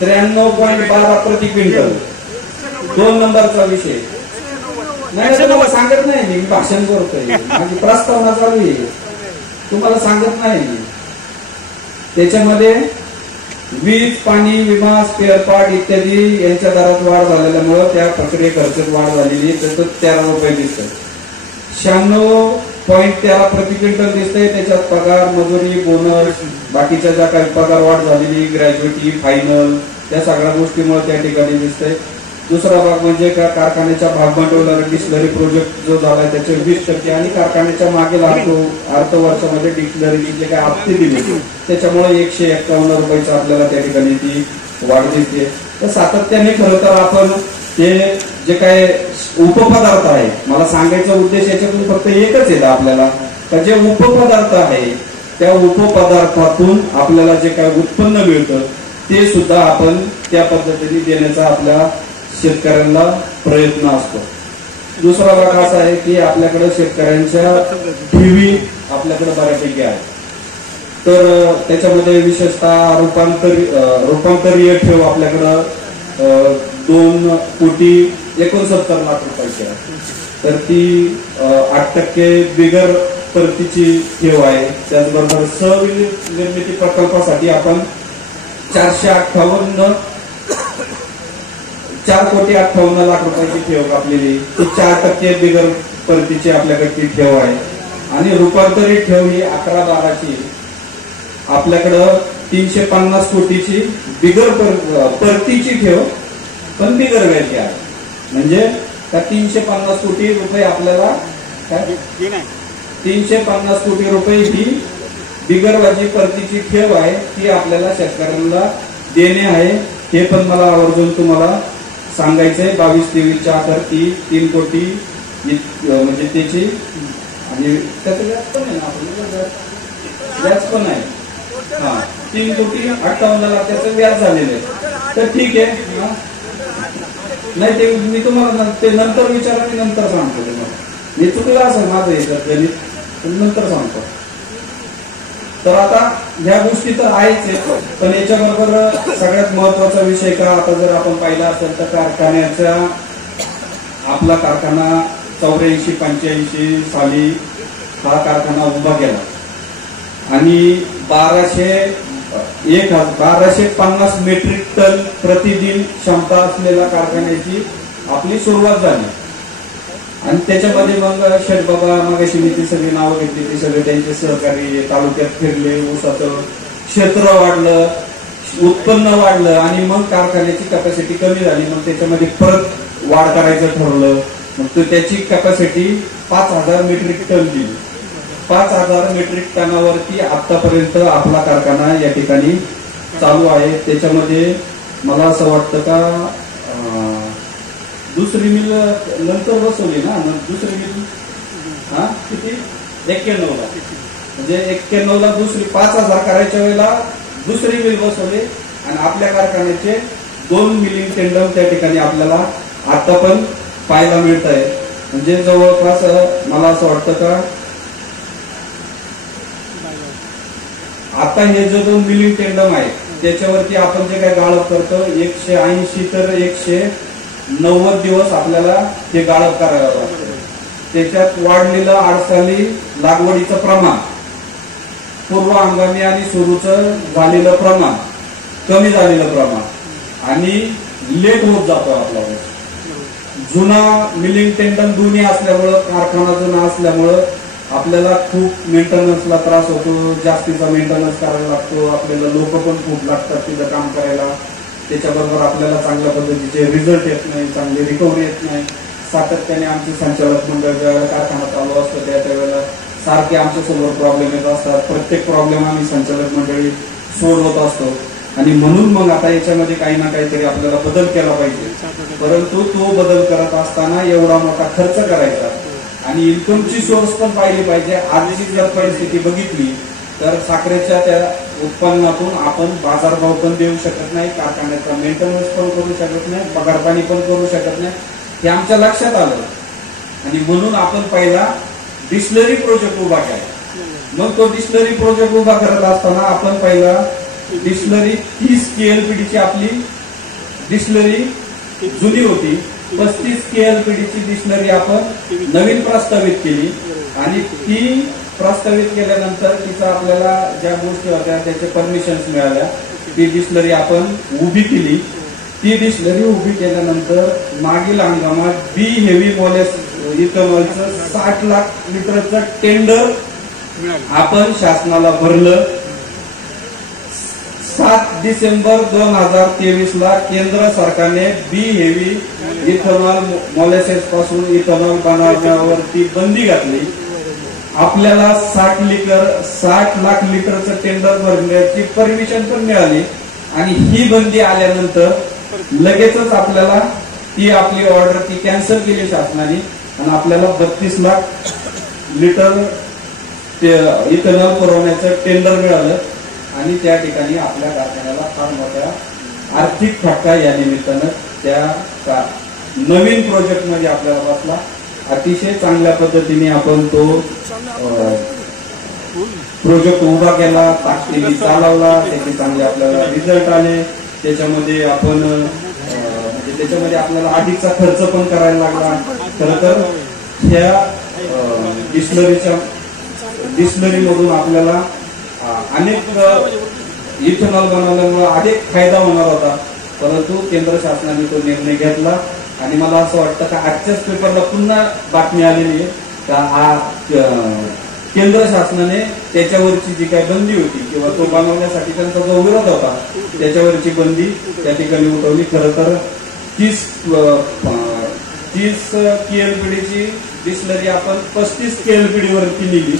93.12 प्रति क्विंटल. 2 नंबरचा विषय नाही, तुम्हाला सांगत नाही मी भाषण करतोय, माझी प्रस्तावना चालू आहे, तुम्हाला सांगत नाही मी. त्याच्यामध्ये वीज, पाणी, विमा, स्पेअर पार्ट इत्यादी यांच्या दरात वाढ झालेल्यामुळे त्या प्रक्रिये खर्चात वाढ झालेली, त्याचं 13 रुपये दिसतं. 96.13 प्रति क्विंटल दिसतंय. त्याच्यात पगार, मजुरी, बोनस, बाकीच्या ज्या काही पगार वाढ झालेली, ग्रॅज्युएटी, फायनल, त्या सगळ्या गोष्टीमुळे त्या ठिकाणी दिसतंय. दुसरा भाग म्हणजे कारखान्याच्या भागभांडवलाला डिस्लरी प्रोजेक्ट जो झालाय त्याचे 20% आणि कारखान्याच्या मागील अर्थवर्षामध्ये डिस्लरीने जे काही हप्ते दिले त्याच्यामुळे 151 रुपयाचं आपल्याला त्या ठिकाणी ती वाढ दिसते. तर सातत्याने खरं तर आपण ते जे काय उपपदार्थ आहे, मला सांगायचा उद्देश याच्यातून फक्त एकच येतं आपल्याला, तर जे उपपदार्थ आहे त्या उपपदार्थातून आपल्याला जे काय उत्पन्न मिळतं ते सुद्धा आपण त्या पद्धतीने देण्याचा आपल्या शेतकऱ्यांना प्रयत्न असतो. दुसरा भाग असा आहे की आपल्याकडे शेतकऱ्यांच्या ठेवी आपल्याकडे बऱ्यापैकी आहे. तर त्याच्यामध्ये विशेषतः रूपांतरीय ठेव आपल्याकडं 2,69,00,00,000 आहे. तर ती 8% बिगर परतीची ठेव आहे. त्याचबरोबर सहनिर्मिती प्रकल्पासाठी आपण 4,58,00,00,000 रुपयाची ठेव कापलेली, ती 4% बिगर परतीची आपल्याकडे ती ठेव आहे. आणि रूपांतरित ठेव ही 11-12ची आपल्याकडं 350 कोटीची बिगर परतीची ठेव पण बिगर व्याजी आहे. म्हणजे त्या 350 कोटी रुपये आपल्याला 350 कोटी रुपये ही बिगर व्याजी परतीची ठेव आहे, ती आपल्याला शेतकऱ्यांना देणे आहे. हे पण मला आवर्जून तुम्हाला सांगायचंय. 22-23च्या अखेर ती 3 कोटी म्हणजे त्याची, आणि त्याचं व्याज पण आहे ना, आपल्याला व्याज पण आहे. 3,58,00,000 त्याचं व्याज झालेलं आहे. तर ठीक आहे. नाही ते मी तुम्हाला ते नंतर विचारा, मी नंतर सांगतो तुम्हाला. मी चुकलं असं माझं याच्यात गणित, नंतर सांगतो. तर आता ह्या गोष्टी तर आहेच आहे, पण याच्याबरोबर सगळ्यात महत्वाचा विषय का, आता जर आपण पाहिला असेल तर कारखान्याचा आपला कारखाना 84-85 साली हा कारखाना उभा केला आणि 1250 मेट्रिक टन प्रतिदिन क्षमता असलेल्या कारखान्याची आपली सुरुवात झाली. आणि त्याच्यामध्ये मग शेठबाबा मागाशी मी ती सगळी नावं घेतली, ती सगळे त्यांचे सहकारी तालुक्यात फिरले, ऊसाचं क्षेत्र वाढलं, उत्पन्न वाढलं आणि मग कारखान्याची कॅपॅसिटी कमी झाली. मग त्याच्यामध्ये परत वाढ करायचं ठरवलं. मग त्याची कॅपॅसिटी 5,000 मेट्रिक टन दिली. 5,000 मेट्रिक टनावरती आतापर्यंत आपला कारखाना या ठिकाणी चालू आहे. त्याच्यामध्ये मला असं वाटतं का दुसरी मिल नंतर बसवली ना, दुसरी मिल किती 91ला, म्हणजे 91ला दुसरी 5,000 करायच्या वेळेला दुसरी मिल बसवली आणि आपल्या कारखान्याचे 2 मिलिंग टेंडम त्या ठिकाणी आपल्याला आता पण पाहायला मिळत आहे. म्हणजे जवळपास मला असं वाटतं का आता हे जो 2 मिलिंग टेंडम आहे त्याच्यावरती आपण जे काय गाळप करतो 180 तर 190 दिवस आपल्याला ते गाळप करायला लागतं. त्याच्यात वाढलेलं अडसाली लागवडीचं प्रमाण, पूर्व हंगामी आणि सुरूचं झालेलं प्रमाण, कमी झालेलं प्रमाण आणि लेट होत जातो आपला. जुना मिलिंग टेंडम दोन्ही असल्यामुळं, कारखाना जुना असल्यामुळं आपल्याला खूप मेंटेनन्सला त्रास होतो, जास्तीचा मेंटेनन्स करायला लागतो. आपल्याला लोक पण खूप लागतात तिथं काम करायला. त्याच्याबरोबर आपल्याला चांगल्या पद्धतीचे रिझल्ट येत नाही, चांगली रिकव्हरी येत नाही. सातत्याने आमचे संचालक मंडळ ज्यावेळेला कारखाना चालू असतो त्यावेळेला सारखे आमच्यासमोर प्रॉब्लेम येत असतात. प्रत्येक प्रॉब्लेम आम्ही संचालक मंडळी सोडवत असतो आणि म्हणून मग आता याच्यामध्ये काही ना काहीतरी आपल्याला बदल केला पाहिजे. परंतु तो बदल करत असताना एवढा मोठा खर्च करायचा आणि इन्कमची सोर्स पण पाहिली पाहिजे. आजची जर परिस्थिती बघितली तर साखरेच्या त्या उत्पन्नातून आपण बाजारभाव पण देऊ शकत नाही, कारखान्याचा मेंटेनन्स पण करू शकत नाही, पगारपाणी पण करू शकत नाही, हे आमच्या लक्षात आलं. आणि म्हणून आपण पहिला डिस्लरी प्रोजेक्ट उभा केला. मग तो डिस्लरी प्रोजेक्ट उभा करत असताना आपण पहिला डिस्लरी 30 KLPDची आपली डिस्लरी जुनी होती, 35 KLPDची डिस्लरी आपण नवीन प्रस्तावित केली आणि ती प्रस्तावित केल्यानंतर तिचा आपल्याला ज्या गोष्टी होत्या त्याचे परमिशन्स मिळाल्या, ती डिस्लरी आपण उभी केली. ती डिस्लरी उभी केल्यानंतर मागील हंगामात बी हेवी मोलेस इथेनॉलचं 60 लाख लिटरचं टेंडर आपण शासनाला भरलं. 7 डिसेंबर 2023ला केंद्र सरकारने बी हेवी इथेनॉल मोलेसेस पासून इथेनॉल बनवण्यावरती बंदी घातली. आपल्याला 60 लाख लिटरचं टेंडर भरण्याची परमिशन पण मिळाली आणि ही बंदी आल्यानंतर लगेचच आपल्याला ती आपली ऑर्डर ती कॅन्सल केली शासनाने आणि आपल्याला 32 लाख लिटर इथेनॉल पुरवण्याचं टेंडर मिळालं आणि त्या ठिकाणी आपल्या कारखान्याला फार मोठ्या आर्थिक फटका या निमित्तानं त्या नवीन प्रोजेक्ट मध्ये आपल्याला बसला. अतिशय चांगल्या पद्धतीने आपण तो प्रोजेक्ट उभा केला, ताकदीने चालवला, त्याचे चांगले आपल्याला रिझल्ट आले. त्याच्यामध्ये आपण म्हणजे त्याच्यामध्ये आपल्याला अधिकचा खर्च पण करायला लागला. खरं तर ह्या डिस्लरी मधून आपल्याला अनेक इथेनॉल बनवल्यामुळे अनेक फायदा होणार होता, परंतु केंद्र शासनाने तो निर्णय घेतला. आणि मला असं वाटतं का आजच्याच पेपरला पुन्हा बातमी आलेली आहे का केंद्र शासनाने त्याच्यावरची जी काही बंदी होती किंवा तो बनवण्यासाठी त्यांचा जो विरोध होता त्याच्यावरची बंदी त्या ठिकाणी उठवली. खरं तर 30 KLPDची डिस्लरी आपण 35 KLPD वरती नेली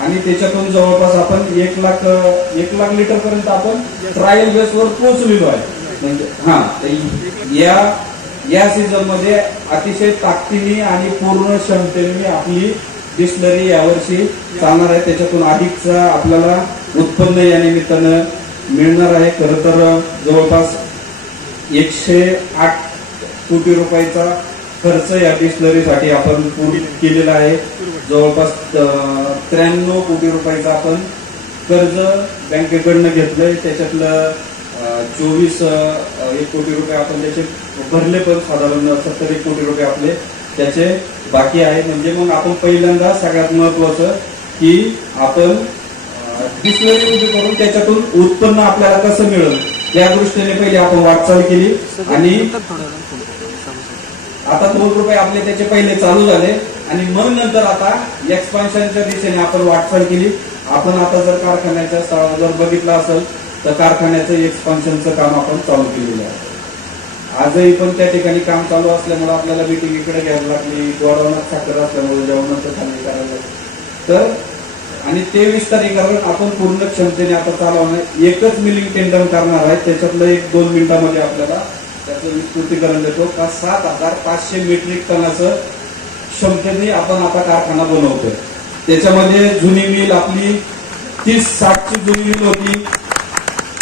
आणि त्याच्यातून जवळपास आपण 1 लाख लिटर पर्यंत आपण ट्रायल बेसवर पोहोचलेलो आहे. म्हणजे या सीझन मध्ये अतिशय ताकदीने आणि पूर्ण क्षमतेने आपली डिस्लरी यावर्षी चालणार आहे. त्याच्यातून अधिकचा आपल्याला उत्पन्न या निमित्तानं मिळणार आहे. खरं तर जवळपास 108 कोटी रुपयाचा खर्च या डिस्लरीसाठी आपण पूर्ण केलेला आहे. जवळपास 93 कोटी रुपयाचं आपण कर्ज बँकेकडनं घेतलंय. त्याच्यातलं 24 कोटी रुपये आपण त्याचे भरले, पण साधारण 70 कोटी रुपये आपले त्याचे बाकी आहे. म्हणजे मग आपण पहिल्यांदा सगळ्यात महत्वाचं की आपण डिस्लरी उभी करून त्याच्यातून उत्पन्न आपल्याला कसं मिळेल या दृष्टीने पहिले आपण वाटचाल केली. आणि आता 2 रुपये आपले त्याचे पहिले चालू झाले आणि मग नंतर आता एक्सपान्शनच्या दिशेने आपण वाटचाल केली. आपण आता जर कारखान्याच्या स्थळावर जर बघितलं असेल तर कारखान्याचं एक्सपान्शनचं काम आपण चालू केलेलं आहे. आजही पण त्या ठिकाणी काम चालू असल्यामुळे आपल्याला मीटिंग इकडे घ्यायला लागली, गोडाऊनात साखर असल्यामुळे जेवणाचं खाली करायला लागलं. तर आणि ते विस्तारीकरण आपण पूर्ण क्षमतेने आता चालवणार. एकच मिलिंग टेंडर करणार आहे. त्याच्यातलं 1-2 मिनिटांमध्ये आपल्याला त्याचं विस्तृतीकरण देतो का 7500 मेट्रिक टनाचं क्षमतेने आपण आता कारखाना बनवतोय. त्याच्यामध्ये जुनी मिल आपली 30-60 ची जुनी मिल होती,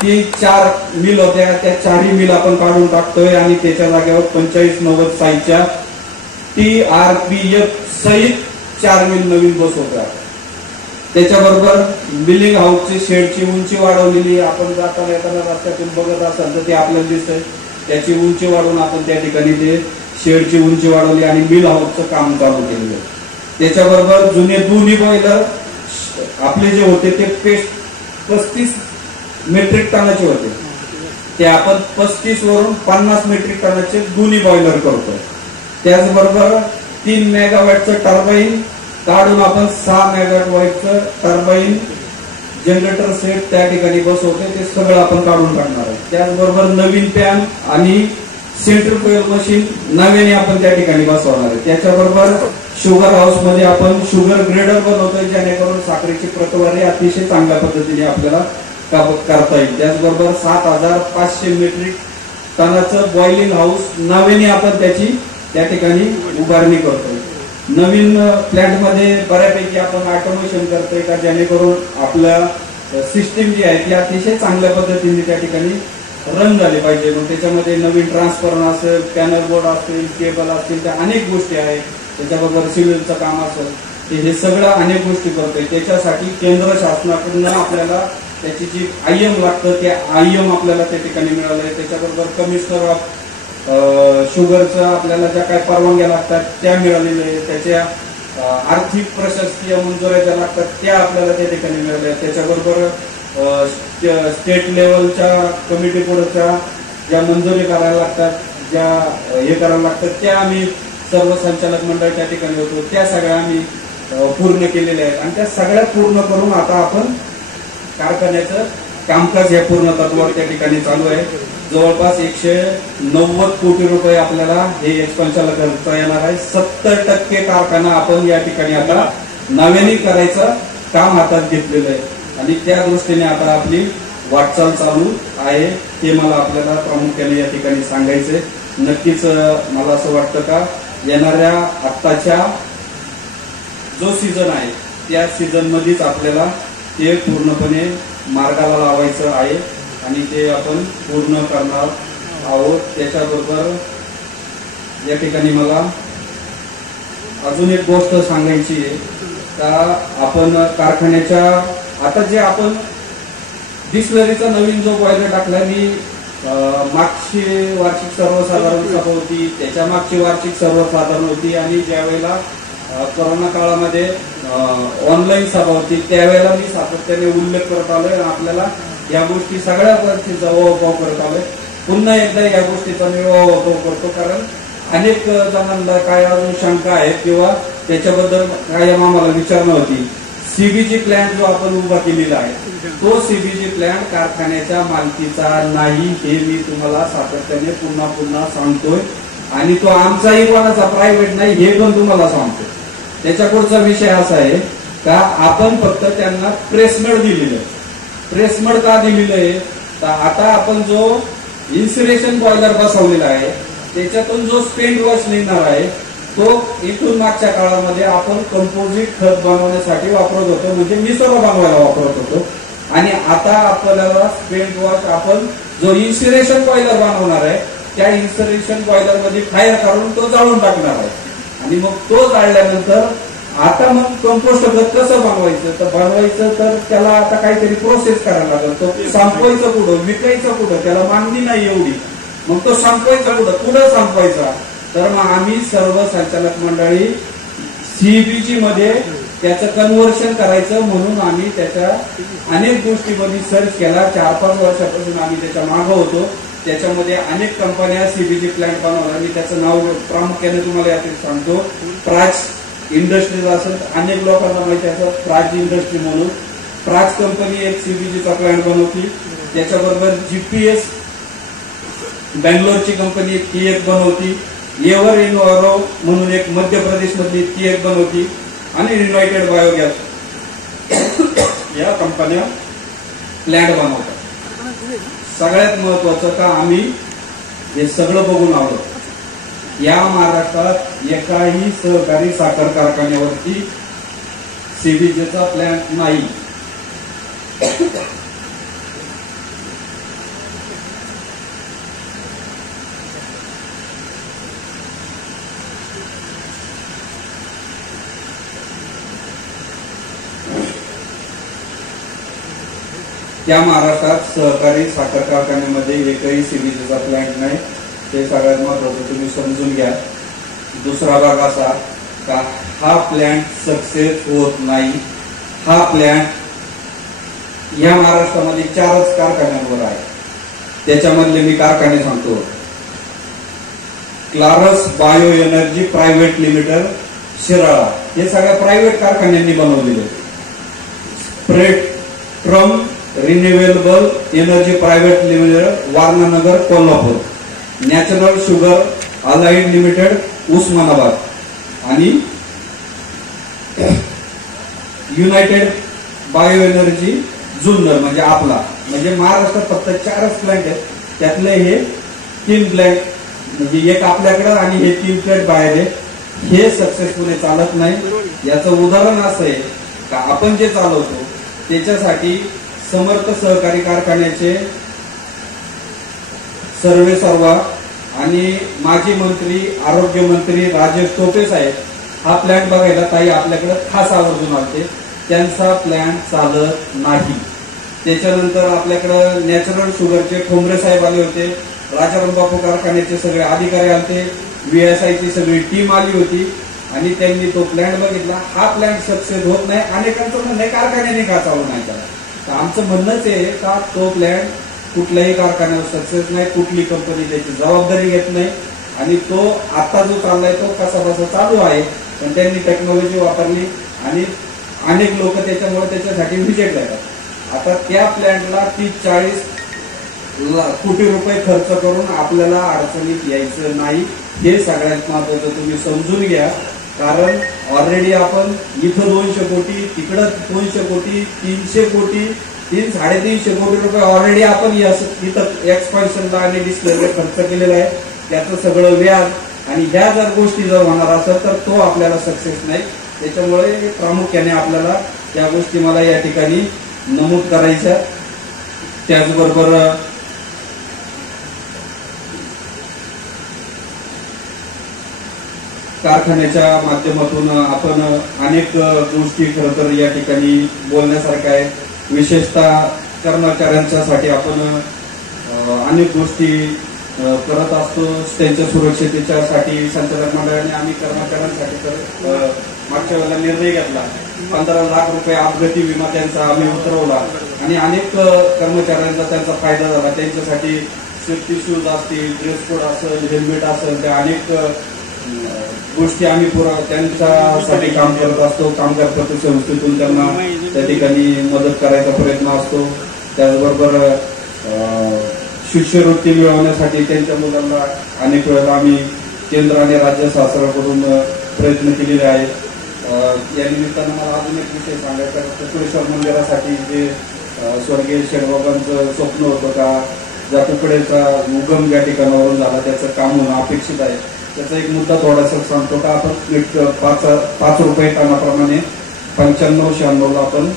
ती 4 मिल होत्या. त्या 4ही मिल आपण काढून टाकतोय आणि त्याच्या जागेवर 45-90 साईजच्या TRPF सहित 4 मिल नवीन बसवत्या. त्याच्याबरोबर बिलिंग हाऊसची शेडची उंची वाढवलेली. आपण जाताना येताना रस्त्यातून बघत असाल तर ते आपल्याला दिसतंय. त्याची उंची वाढवून आपण त्या ठिकाणी ते शेडची उंची वाढवली आणि मिल हाऊसचं काम चालू केलेलं. त्याच्याबरोबर जुने दोन्ही बॉयलर आपले जे होते ते 35 मेट्रिक टनाचे होते, ते आपण 35 वरून 50 मेट्रिक टनाचे दोन्ही बॉयलर करतो. त्याचबरोबर 3 मेगावॅटचं टर्बाईन काढून आपण 6 मेगावॅटचं टर्बाईन जनरेटर सेट त्या ठिकाणी बसवतोय. ते सगळं आपण काढून टाकणार आहे. त्याचबरोबर नवीन पॅन आणि सेंट्रिफ्युगल मशीन नव्याने आपण त्या ठिकाणी बसवणार आहे. त्याच्याबरोबर शुगर हाऊस मध्ये आपण शुगर ग्रेडर बनवतोय, जेणेकरून साखरेची प्रतवारी अतिशय चांगल्या पद्धतीने आपल्याला करता येईल. त्याचबरोबर 7500 मेट्रिक टनाचं बॉइलिंग हाऊस नव्याने आपण त्याची त्या ठिकाणी उभारणी करतोय. नवीन प्लांट मध्ये बऱ्यापैकी आपण ऑटोमेशन करतोय का जेणेकरून आपल्या सिस्टीम जी आहे ती अतिशय चांगल्या पद्धतीने त्या ठिकाणी रन झाले पाहिजे. मग त्याच्यामध्ये नवीन ट्रान्सफॉर्मर असेल, पॅनल बोर्ड असेल, केबल असतील, त्या अनेक गोष्टी आहेत. त्याच्याबरोबर सिव्हिलचं काम असेल, हे सगळं अनेक गोष्टी करतोय. त्याच्यासाठी केंद्र शासनाकडून आपल्याला त्याची जी IM लागतं ते IM आपल्याला त्या ठिकाणी मिळालंय. त्याच्याबरोबर कमिशनर ऑफ शुगरचं आपल्याला ज्या काही परवानग्या लागतात त्या मिळालेल्या आहेत. त्याच्या आर्थिक प्रशासकीय मंजुऱ्या ज्या लागतात त्या आपल्याला त्या ठिकाणी मिळाल्या. त्याच्याबरोबर स्टेट लेवलच्या कमिटी बोर्डच्या ज्या मंजुरी करायला लागतात, ज्या हे करायला लागतात, त्या आम्ही सर्व संचालक मंडळ त्या ठिकाणी होतो, त्या सगळ्या आम्ही पूर्ण केलेल्या आहेत. आणि त्या सगळ्या पूर्ण करून आता आपण कारखान्याचं कामकाज या पूर्ण तत्वावर त्या ठिकाणी चालू आहे. जवळपास 190 कोटी रुपये आपल्याला हे एक्सपान्शनला खर्च येणार आहे. 70% कारखाना आपण या ठिकाणी आता नव्याने करायचं काम हातात घेतलेलं आहे आणि त्या दृष्टीने आता आपली वाटचाल चालू आहे. हे मला आपल्याला प्रामुख्याने या ठिकाणी सांगायचंय. नक्कीच मला असं वाटतं का येणाऱ्या आत्ताच्या जो सीझन आहे त्या सीझन मध्येच आपल्याला ते पूर्णपणे मार्गाला लावायचं आहे आणि ते आपण पूर्ण करणार आहोत. त्याच्याबरोबर या ठिकाणी मला अजून एक गोष्ट सांगायची आहे का आपण कारखान्याच्या आता जे आपण डिस्लरीचा नवीन जो बॉयलर टाकला, मी मागची वार्षिक सर्वसाधारण सभा होती, त्याच्या मागची वार्षिक सर्वसाधारण होती आणि ज्यावेळेला कोरोना काळामध्ये ऑनलाईन सभा होती त्यावेळेला मी सातत्याने उल्लेख करत आलोय. आपल्याला या गोष्टी सगळ्या गोष्टीचा अभाव करत आलोय. पुन्हा एकदा या गोष्टीचा मी अभाव करतो, कारण अनेक जणांना काय अजून शंका आहे किंवा त्याच्याबद्दल काय आम्हाला विचारणा होती. सीबीजी प्लॅन्ट जो आपण उभा केलेला आहे तो सीबीजी प्लॅन्ट कारखान्याच्या मालकीचा नाही, हे मी तुम्हाला सातत्याने पुन्हा पुन्हा सांगतोय. आणि तो आमचाही कोणाचा प्रायव्हेट नाही हे पण तुम्हाला सांगतो. त्याच्या पुढचा विषय असा आहे का आपण फक्त त्यांना प्रेसमेड दिलेलं आहे. प्रेसमेड का दिलेलं आहे तर आता आपण जो इन्सुलेशन बॉयलर बसवलेला आहे त्याच्यातून जो स्पेंट वॉश निघणार आहे तो इथून मागच्या काळामध्ये आपण कंपोजिट खत बनवण्यासाठी वापरत होतो, म्हणजे मिसळ बनवायला वापरत होतो. आणि आता आपल्याला स्पेंट वॉश आपण जो इन्सुलेशन बॉयलर बनवणार आहे त्या इन्सुलेशन बॉयलर मध्ये फायर करून तो जाळून टाकणार आहे. आणि मग तो जाळल्यानंतर आता मग कंपोस्ट खत कसं बनवायचं तर त्याला आता काहीतरी प्रोसेस करायला लागेल. तो संपवायचं कुठं, विकायचं कुठं, त्याला मागणी नाही एवढी, मग तो संपवायचा कुठं संपवायचा. तर मग आम्ही सर्व संचालक मंडळी सीबीजी मध्ये त्याचं कन्व्हर्शन करायचं म्हणून आम्ही त्याच्या अनेक गोष्टींमध्ये सर्च केला. 4-5 वर्षापासून आम्ही त्याच्या मागं होतो. त्याच्यामध्ये अनेक कंपन्या सीबीजी प्लॅन्ट बनवला. मी त्याचं नाव प्रामुख्याने तुम्हाला यातील सांगतो. प्राच इंडस्ट्रीज असेल, अनेक लोकांना माहिती असं प्राच इंडस्ट्री म्हणून प्राच कंपनी एक सीबीजीचा प्लॅन्ट बनवती. त्याच्याबरोबर जीपीएस बँगलोरची कंपनी ती एक बनवती. एव्हर इनोव्हारो म्हणून एक मध्य प्रदेश मधली ती एक बनवती. आणि युनायटेड बायोगॅस या कंपन्या प्लॅन्ट बनवतात. सगळ्यात महत्वाचं का आम्ही हे सगळं बघून आलो. या महाराष्ट्रात एकाही सहकारी साखर कारखान्यावरती सीबीजीचा प्लॅन्ट नाही. त्या महाराष्ट्रात सहकारी साखर कारखान्यामध्ये एकही सीबीजीचा प्लॅन्ट नाही. ते सगळ्यात महत्वाचं तुम्ही समजून घ्या. दुसरा भाग असा का हा प्लॅन्ट सक्सेस होत नाही. हा प्लॅन्ट या महाराष्ट्रामध्ये 4च कारखान्यांवर आहे. त्याच्यामधले मी कारखाने सांगतो. Clarus bio energy private limited Shirala, हे सगळ्या प्रायव्हेट कारखान्यांनी बनवलेले. Spectrum renewable energy private limited Warananagar Kolhapur, natural sugar allied limited Osmanabad आणि युनायटेड बायो एनर्जी जुन्नर म्हणजे आपला. म्हणजे महाराष्ट्रात फक्त 4च प्लॅन्ट आहेत. त्यातले हे 3 प्लॅन्ट म्हणजे एक आपल्याकडे आणि हे 3 प्लॅन्ट बाहेर आहे. हे सक्सेसफुली चालत नाही. याचं उदाहरण असं आहे का आपण जे चालवतो त्याच्यासाठी समर्थ सहकारी कारखान्याचे सर्वेसर्वा आणि माजी मंत्री आरोग्य मंत्री राजेश टोपे साहेब हा प्लॅन्ट बघायला ताई आपल्याकडे खास आवर्जून आलते. त्यांचा प्लॅन्ट चालत नाही. त्याच्यानंतर आपल्याकडे नॅचरल शुगरचे ठोंबरे साहेब आले होते. राजाराम बापू कारखान्याचे सगळे अधिकारी आले. VSIची सगळी टीम आली होती आणि त्यांनी तो प्लॅन्ट बघितला. हा प्लॅन्ट सक्सेस होत नाही. अनेकांचं म्हणणं आहे कारखान्याने का चालू नाही केला. तर आमचं म्हणणंच आहे का तो प्लॅन्ट कुठल्याही कारखान्यावर सक्सेस नाही. कुठली कंपनी त्याची जबाबदारी घेत नाही आणि तो आता जो चाललाय तो कसा बसा चालू आहे. पण त्यांनी टेक्नॉलॉजी वापरली आणि अनेक लोक त्याच्यामुळे त्याच्यासाठी विजेट जातात. आता त्या प्लॅन्टला 30-40 कोटी रुपये खर्च करून आपल्याला अडचणीत यायचं नाही. हे सगळ्यात महत्वाचं तुम्ही समजून घ्या. कारण ऑलरेडी आपण इथं 200 कोटी, तिकडं 200 कोटी, 300 कोटी, 300-350 कोटी रुपये ऑलरेडी आपण इथं एक्सपान्शनला आणि डिस्प्लेला खर्च केलेला आहे. त्याचं सगळं व्याज आणि ह्या जर गोष्टी जर होणार असेल तर तो आपल्याला सक्सेस नाही. त्याच्यामुळे प्रामुख्याने आपल्याला त्या गोष्टी मला या ठिकाणी नमूद करायच्या. त्याचबरोबर कारखान्याच्या माध्यमातून आपण अनेक गोष्टी खरं तर या ठिकाणी बोलण्यासारख्या आहे. विशेषतः कर्मचाऱ्यांच्यासाठी आपण अनेक गोष्टी करत असतो. त्यांच्या सुरक्षिततेच्यासाठी संचालक मंडळाने आम्ही कर्मचाऱ्यांसाठी तर मागच्या वेळेला निर्णय घेतला. 15 लाख रुपये अपघाती विमा त्यांचा आम्ही उतरवला आणि अनेक कर्मचाऱ्यांचा त्यांचा फायदा झाला. त्यांच्यासाठी सेफ्टी शूज असतील, ड्रेस कोड असेल, हेल्मेट असेल, त्या अनेक गोष्टी आम्ही त्यांच्यासाठी काम करत असतो. कामगार पतसंस्थेतून त्यांना त्या ठिकाणी मदत करायचा प्रयत्न असतो. त्याचबरोबर शिष्यवृत्ती मिळवण्यासाठी त्यांच्या मुलांना अनेक वेळेला आम्ही केंद्र आणि राज्य शासनाकडून प्रयत्न केलेले आहेत. या निमित्तानं मला अजून एक विषय सांगायचा. कुकडेश्वर मंदिरासाठी जे स्वर्गीय शेडबाबांचं स्वप्न होतं का ज्या कुकडेचा उगम या ठिकाणावरून झाला त्याचं काम होणं अपेक्षित आहे. त्याचा एक मुद्दा थोडासा सांगतो का आपण 5 रुपये टनाप्रमाणे 95-96 ला आपण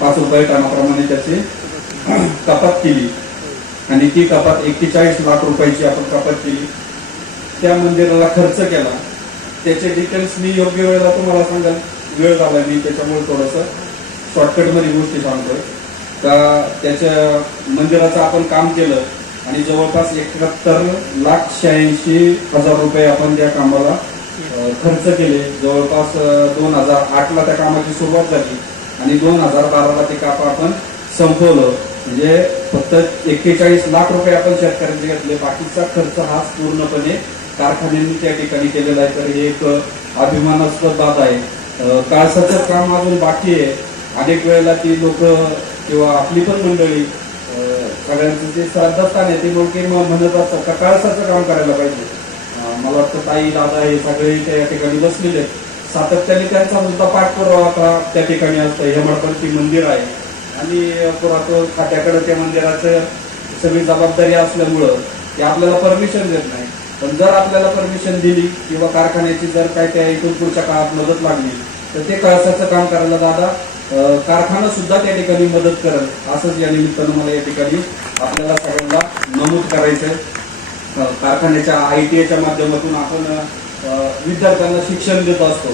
5 रुपये टनाप्रमाणे त्याची कपात केली आणि ती कपात 41 लाख रुपयाची आपण कपात केली. त्या मंदिराला खर्च केला. त्याचे डिटेल्स मी योग्य वेळेला तुम्हाला सांगाल. वेळ झाला मी त्याच्यामुळे थोडंसं शॉर्टकटमध्ये गोष्टी सांगतोय का. त्याच्या मंदिराचं आपण काम केलं आणि जवळपास 71,86,000 रुपये आपण त्या कामाला खर्च केले. जवळपास 2008 ला त्या कामाची सुरुवात झाली आणि 2012 ला ते काम आपण संपवलं. म्हणजे फक्त 41 लाख रुपये आपण शेतकऱ्यांचे घेतले. बाकीचा खर्च हा पूर्णपणे कारखान्यांनी त्या ठिकाणी केलेला आहे. तर हे एक अभिमानास्पद बाब आहे. काळसाचं काम अजून बाकी आहे. अनेक वेळेला ती लोक किंवा आपली पण मंडळी सगळ्यांचं जे श्रद्धास्थान आहे ते लोक म्हणत असतात का काळसाचं काम करायला पाहिजे. मला वाटतं ताई दादा हे सगळे त्या ठिकाणी बसलेले आहेत. सातत्याने त्यांचा मुद्दा पाठपुरावा त्या ठिकाणी असतं. हेमाडपंथी मंदिर आहे आणि पुरातन खात्याकडे त्या मंदिराचं सगळी जबाबदारी असल्यामुळं ते आपल्याला परमिशन देत नाही. पण जर आपल्याला परमिशन दिली किंवा कारखान्याची जर काय त्या इथून पुढच्या काळात मदत लागली तर ते कळसाचं काम करायला दादा कारखाना सुद्धा त्या ठिकाणी मदत करेल. असंच या निमित्तानं मला या ठिकाणी आपल्याला सगळ्यांना नमूद करायचंय. कारखान्याच्या ITA माध्यमातून आपण विद्यार्थ्यांना शिक्षण देत असतो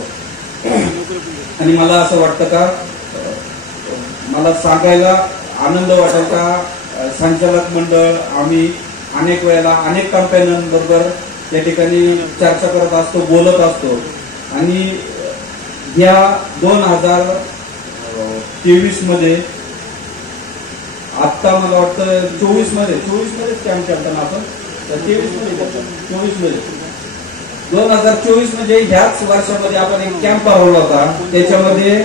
आणि मला असं वाटतं का मला सांगायला आनंद वाटेल का संचालक मंडळ आम्ही अनेक वेळेला अनेक कंपन्यांबरोबर त्या ठिकाणी चर्चा करत असतो, बोलत असतो आणि या 2023 मध्ये आता मला वाटतं 24 मध्ये कॅम्प करताना आपण 24 मध्ये 2024 म्हणजे ह्याच वर्षामध्ये आपण एक कॅम्प भरवला होता. त्याच्यामध्ये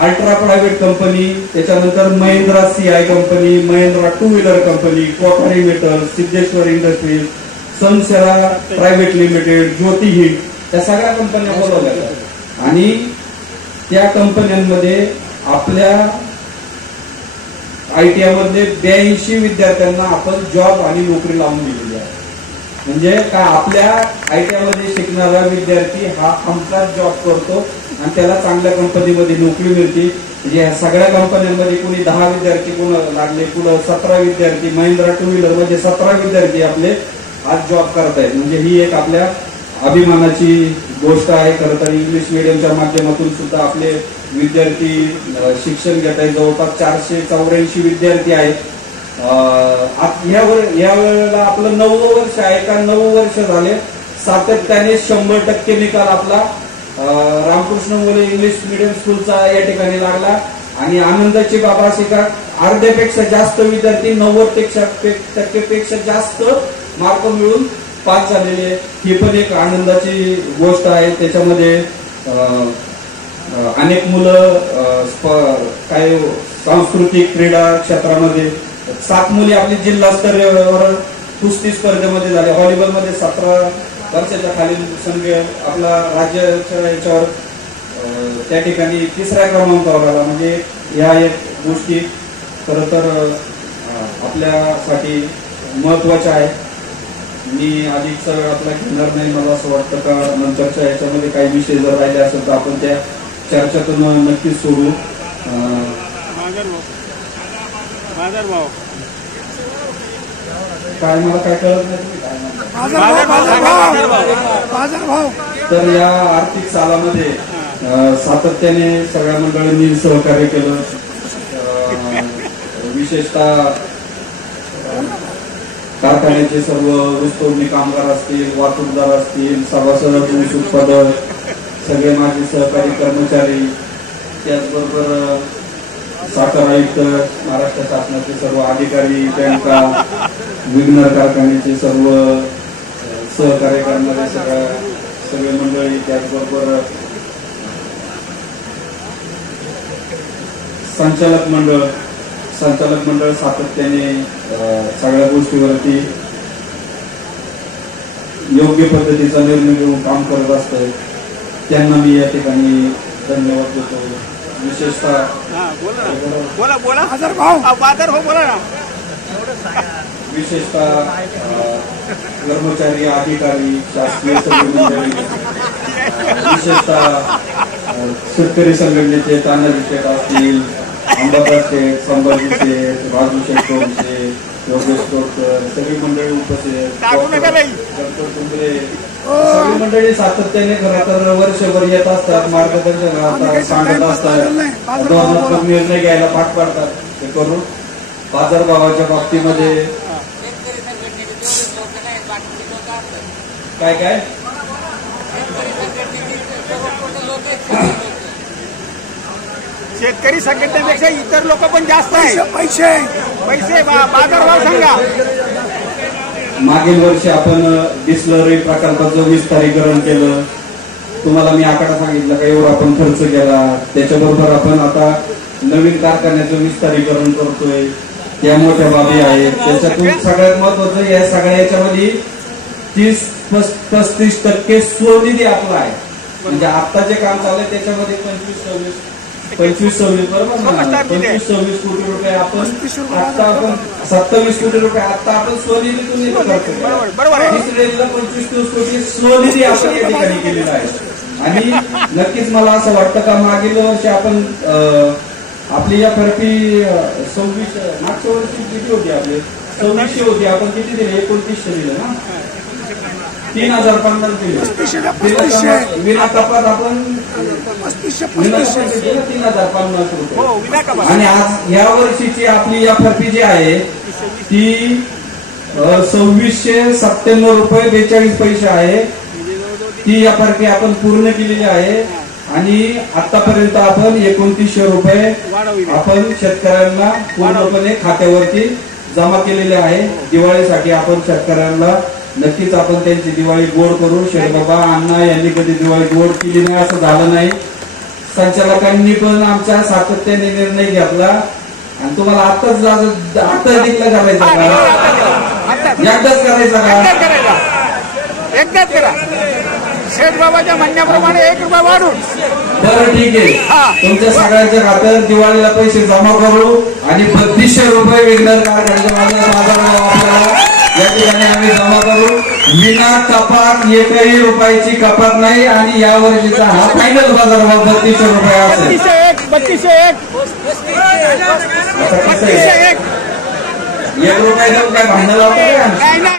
अल्ट्रा प्रायव्हेट कंपनी, त्याच्यानंतर Mahindra CI company, Mahindra 2 wheeler company, Kothari metal, Siddheshwar industries, Sansera private limited, Jyoti हिट या सगळ्या कंपन्या बोलवल्या आणि त्या कंपन्यांमध्ये आपल्या ITA मध्ये 82 विद्यार्थ्यांना आपण जॉब आणि नोकरी लावून दिलेली आहे. म्हणजे का आपल्या ITA मध्ये शिकणारा विद्यार्थी हा हमखास जॉब करतो आणि त्याला चांगल्या कंपनीमध्ये नोकरी मिळते. म्हणजे ह्या सगळ्या कंपन्यांमध्ये कुणी 10 विद्यार्थी कोण लागले, कुठं 17 विद्यार्थी, महिंद्रा 2 व्हीलर मध्ये 17 विद्यार्थी आपले आज जॉब करत आहेत. म्हणजे ही एक आपल्या अभिमानाची गोष्ट आहे. खरं तर इंग्लिश मिडियमच्या माध्यमातून सुद्धा आपले विद्यार्थी शिक्षण घेत आहेत. जवळपास 484 विद्यार्थी आहेत. या वेळेला आपलं 9वं वर्ष आहे का 9 वर्ष झाले सातत्याने 100% निकाल आपला रामकृष्ण मुले इंग्लिश मिडियम स्कूलचा या ठिकाणी लागला आणि आनंदाची बाब अशी का अर्ध्यापेक्षा जास्त विद्यार्थी 90% जास्त मार्क मिळून पास झालेले. ही पण एक आनंदाची गोष्ट आहे. त्याच्यामध्ये अनेक मुलं काय सांस्कृतिक क्रीडा क्षेत्रामध्ये 7 मुली आपली जिल्हा स्तरावर कुस्ती स्पर्धेमध्ये झाले. व्हॉलीबॉलमध्ये 17 वर्षाच्या खालील संघ आपला राज्याच्या याच्यावर त्या ठिकाणी 3ऱ्या क्रमांकावर आला. म्हणजे या एक गोष्टी खरं तर आपल्यासाठी महत्वाच्या आहेत. मी अधिक वेळ आपला घेणार नाही. मला असं वाटतं का नंतरच्या याच्यामध्ये काही विषय जर राहिले असेल तर आपण त्या चर्चेतून नक्कीच सोडू. काय मला काय कळत नाही तर या आर्थिक सालामध्ये सातत्याने सगळ्या मंडळींनी सहकार्य केलं. विशेषतः कारखान्याचे सर्व ऊसतोडणी कामगार असतील, वाहतूकदार असतील, सभासद, ऊस उत्पादक, सगळे माझे सहकारी कर्मचारी, त्याचबरोबर साखर आयुक्त, महाराष्ट्र शासनाचे सर्व अधिकारी, बँका, विघ्नर कारखान्याचे सर्व सहकार्य करणारे सगळे मंडळी, त्याचबरोबर संचालक मंडळ सातत्याने सगळ्या गोष्टीवरती योग्य पद्धतीचा निर्णय घेऊन काम करत असतं. त्यांना मी या ठिकाणी धन्यवाद देतो. विशेषतः कर्मचारी, अधिकारी, शासकीय मंडळी, विशेषतः शेतकरी संघटनेचे तानाजी शेठ असतील, अंबादास शेठ, संभाजी शेठ, राजू शेठ, योगेश तोडकर, सगळी मंडळी उपस्थित, सगळी मंडळी सातत्याने खरं तर वर्षभर येत असतात, मार्गदर्शन सांगत असतात, धोरणात्मक निर्णय घ्यायला भाग पाडतात. हे करून बाजारभावाच्या बाबतीमध्ये काय शेतकरी संघटनेपेक्षा इतर लोक पण जास्त आहे. पैसे बाजारभाव सांगा. मागील वर्षी आपण डिस्लरी प्रकल्पाचं विस्तारीकरण केलं. तुम्हाला मी आकडा सांगितला का एवढा आपण खर्च केला. त्याच्याबरोबर आपण आता नवीन कारखान्याचं विस्तारीकरण करतोय. त्या मोठ्या बाबी आहेत. त्याच्यातून सगळ्यात महत्वाचं या सगळ्या याच्यामध्ये 30-35% स्वनिधी आपला आहे. म्हणजे आता जे काम चालू आहे त्याच्यामध्ये 25-26 बरोबर ना, 25-26 कोटी रुपये आपण आता 27 कोटी रुपये आता आपण स्वनिधीतून खर्च केला. 25-30 कोटी स्वनिधी आपण या ठिकाणी केलेला आहे. आणि नक्कीच मला असं वाटतं का मागील वर्षी आपण आपली या फरकी 26 मागच्या वर्षी किती होती आपली 2600 होती. आपण किती दिले? 2900 दिले ना. 3050 दिले विना कपात. आपण 3050 रुपये. आणि आज या वर्षीची आपली या फरकी जी आहे ती 2697 रुपये 42 पैसे आहे. ती या फरकी आपण पूर्ण केलेली आहे. आणि आतापर्यंत आपण 2900 रुपये आपण शेतकऱ्यांना पूर्णपणे खात्यावरती जमा केलेले आहे. दिवाळीसाठी आपण शेतकऱ्यांना नक्कीच आपण त्यांची दिवाळी गोड करू. शेठबाबा अण्णा यांनी कधी दिवाळी गोड केली नाही असं झालं नाही. संचालकांनी पण आमच्या सातत्याने निर्णय घेतला. आणि तुम्हाला आताच डिक्लेअर करायचा का? एकदाच करायचा का? एकदाच करा. शेठ बाबाच्या म्हणण्याप्रमाणे 1 रुपया वाढून. बरं ठीक आहे. तुमच्या सगळ्यांच्या खात्यात दिवाळीला पैसे जमा करू आणि 3200 रुपये विघ्नर कारखान्याच्या आपल्याला या ठिकाणी आम्ही जमा करू. विना कपात एकही रुपयाची कपात नाही. आणि या वर्षीचा हा फायनल बाजारभाव 3200 रुपये असेल. 3201 1 रुपया देऊन काय भांडण लावतो?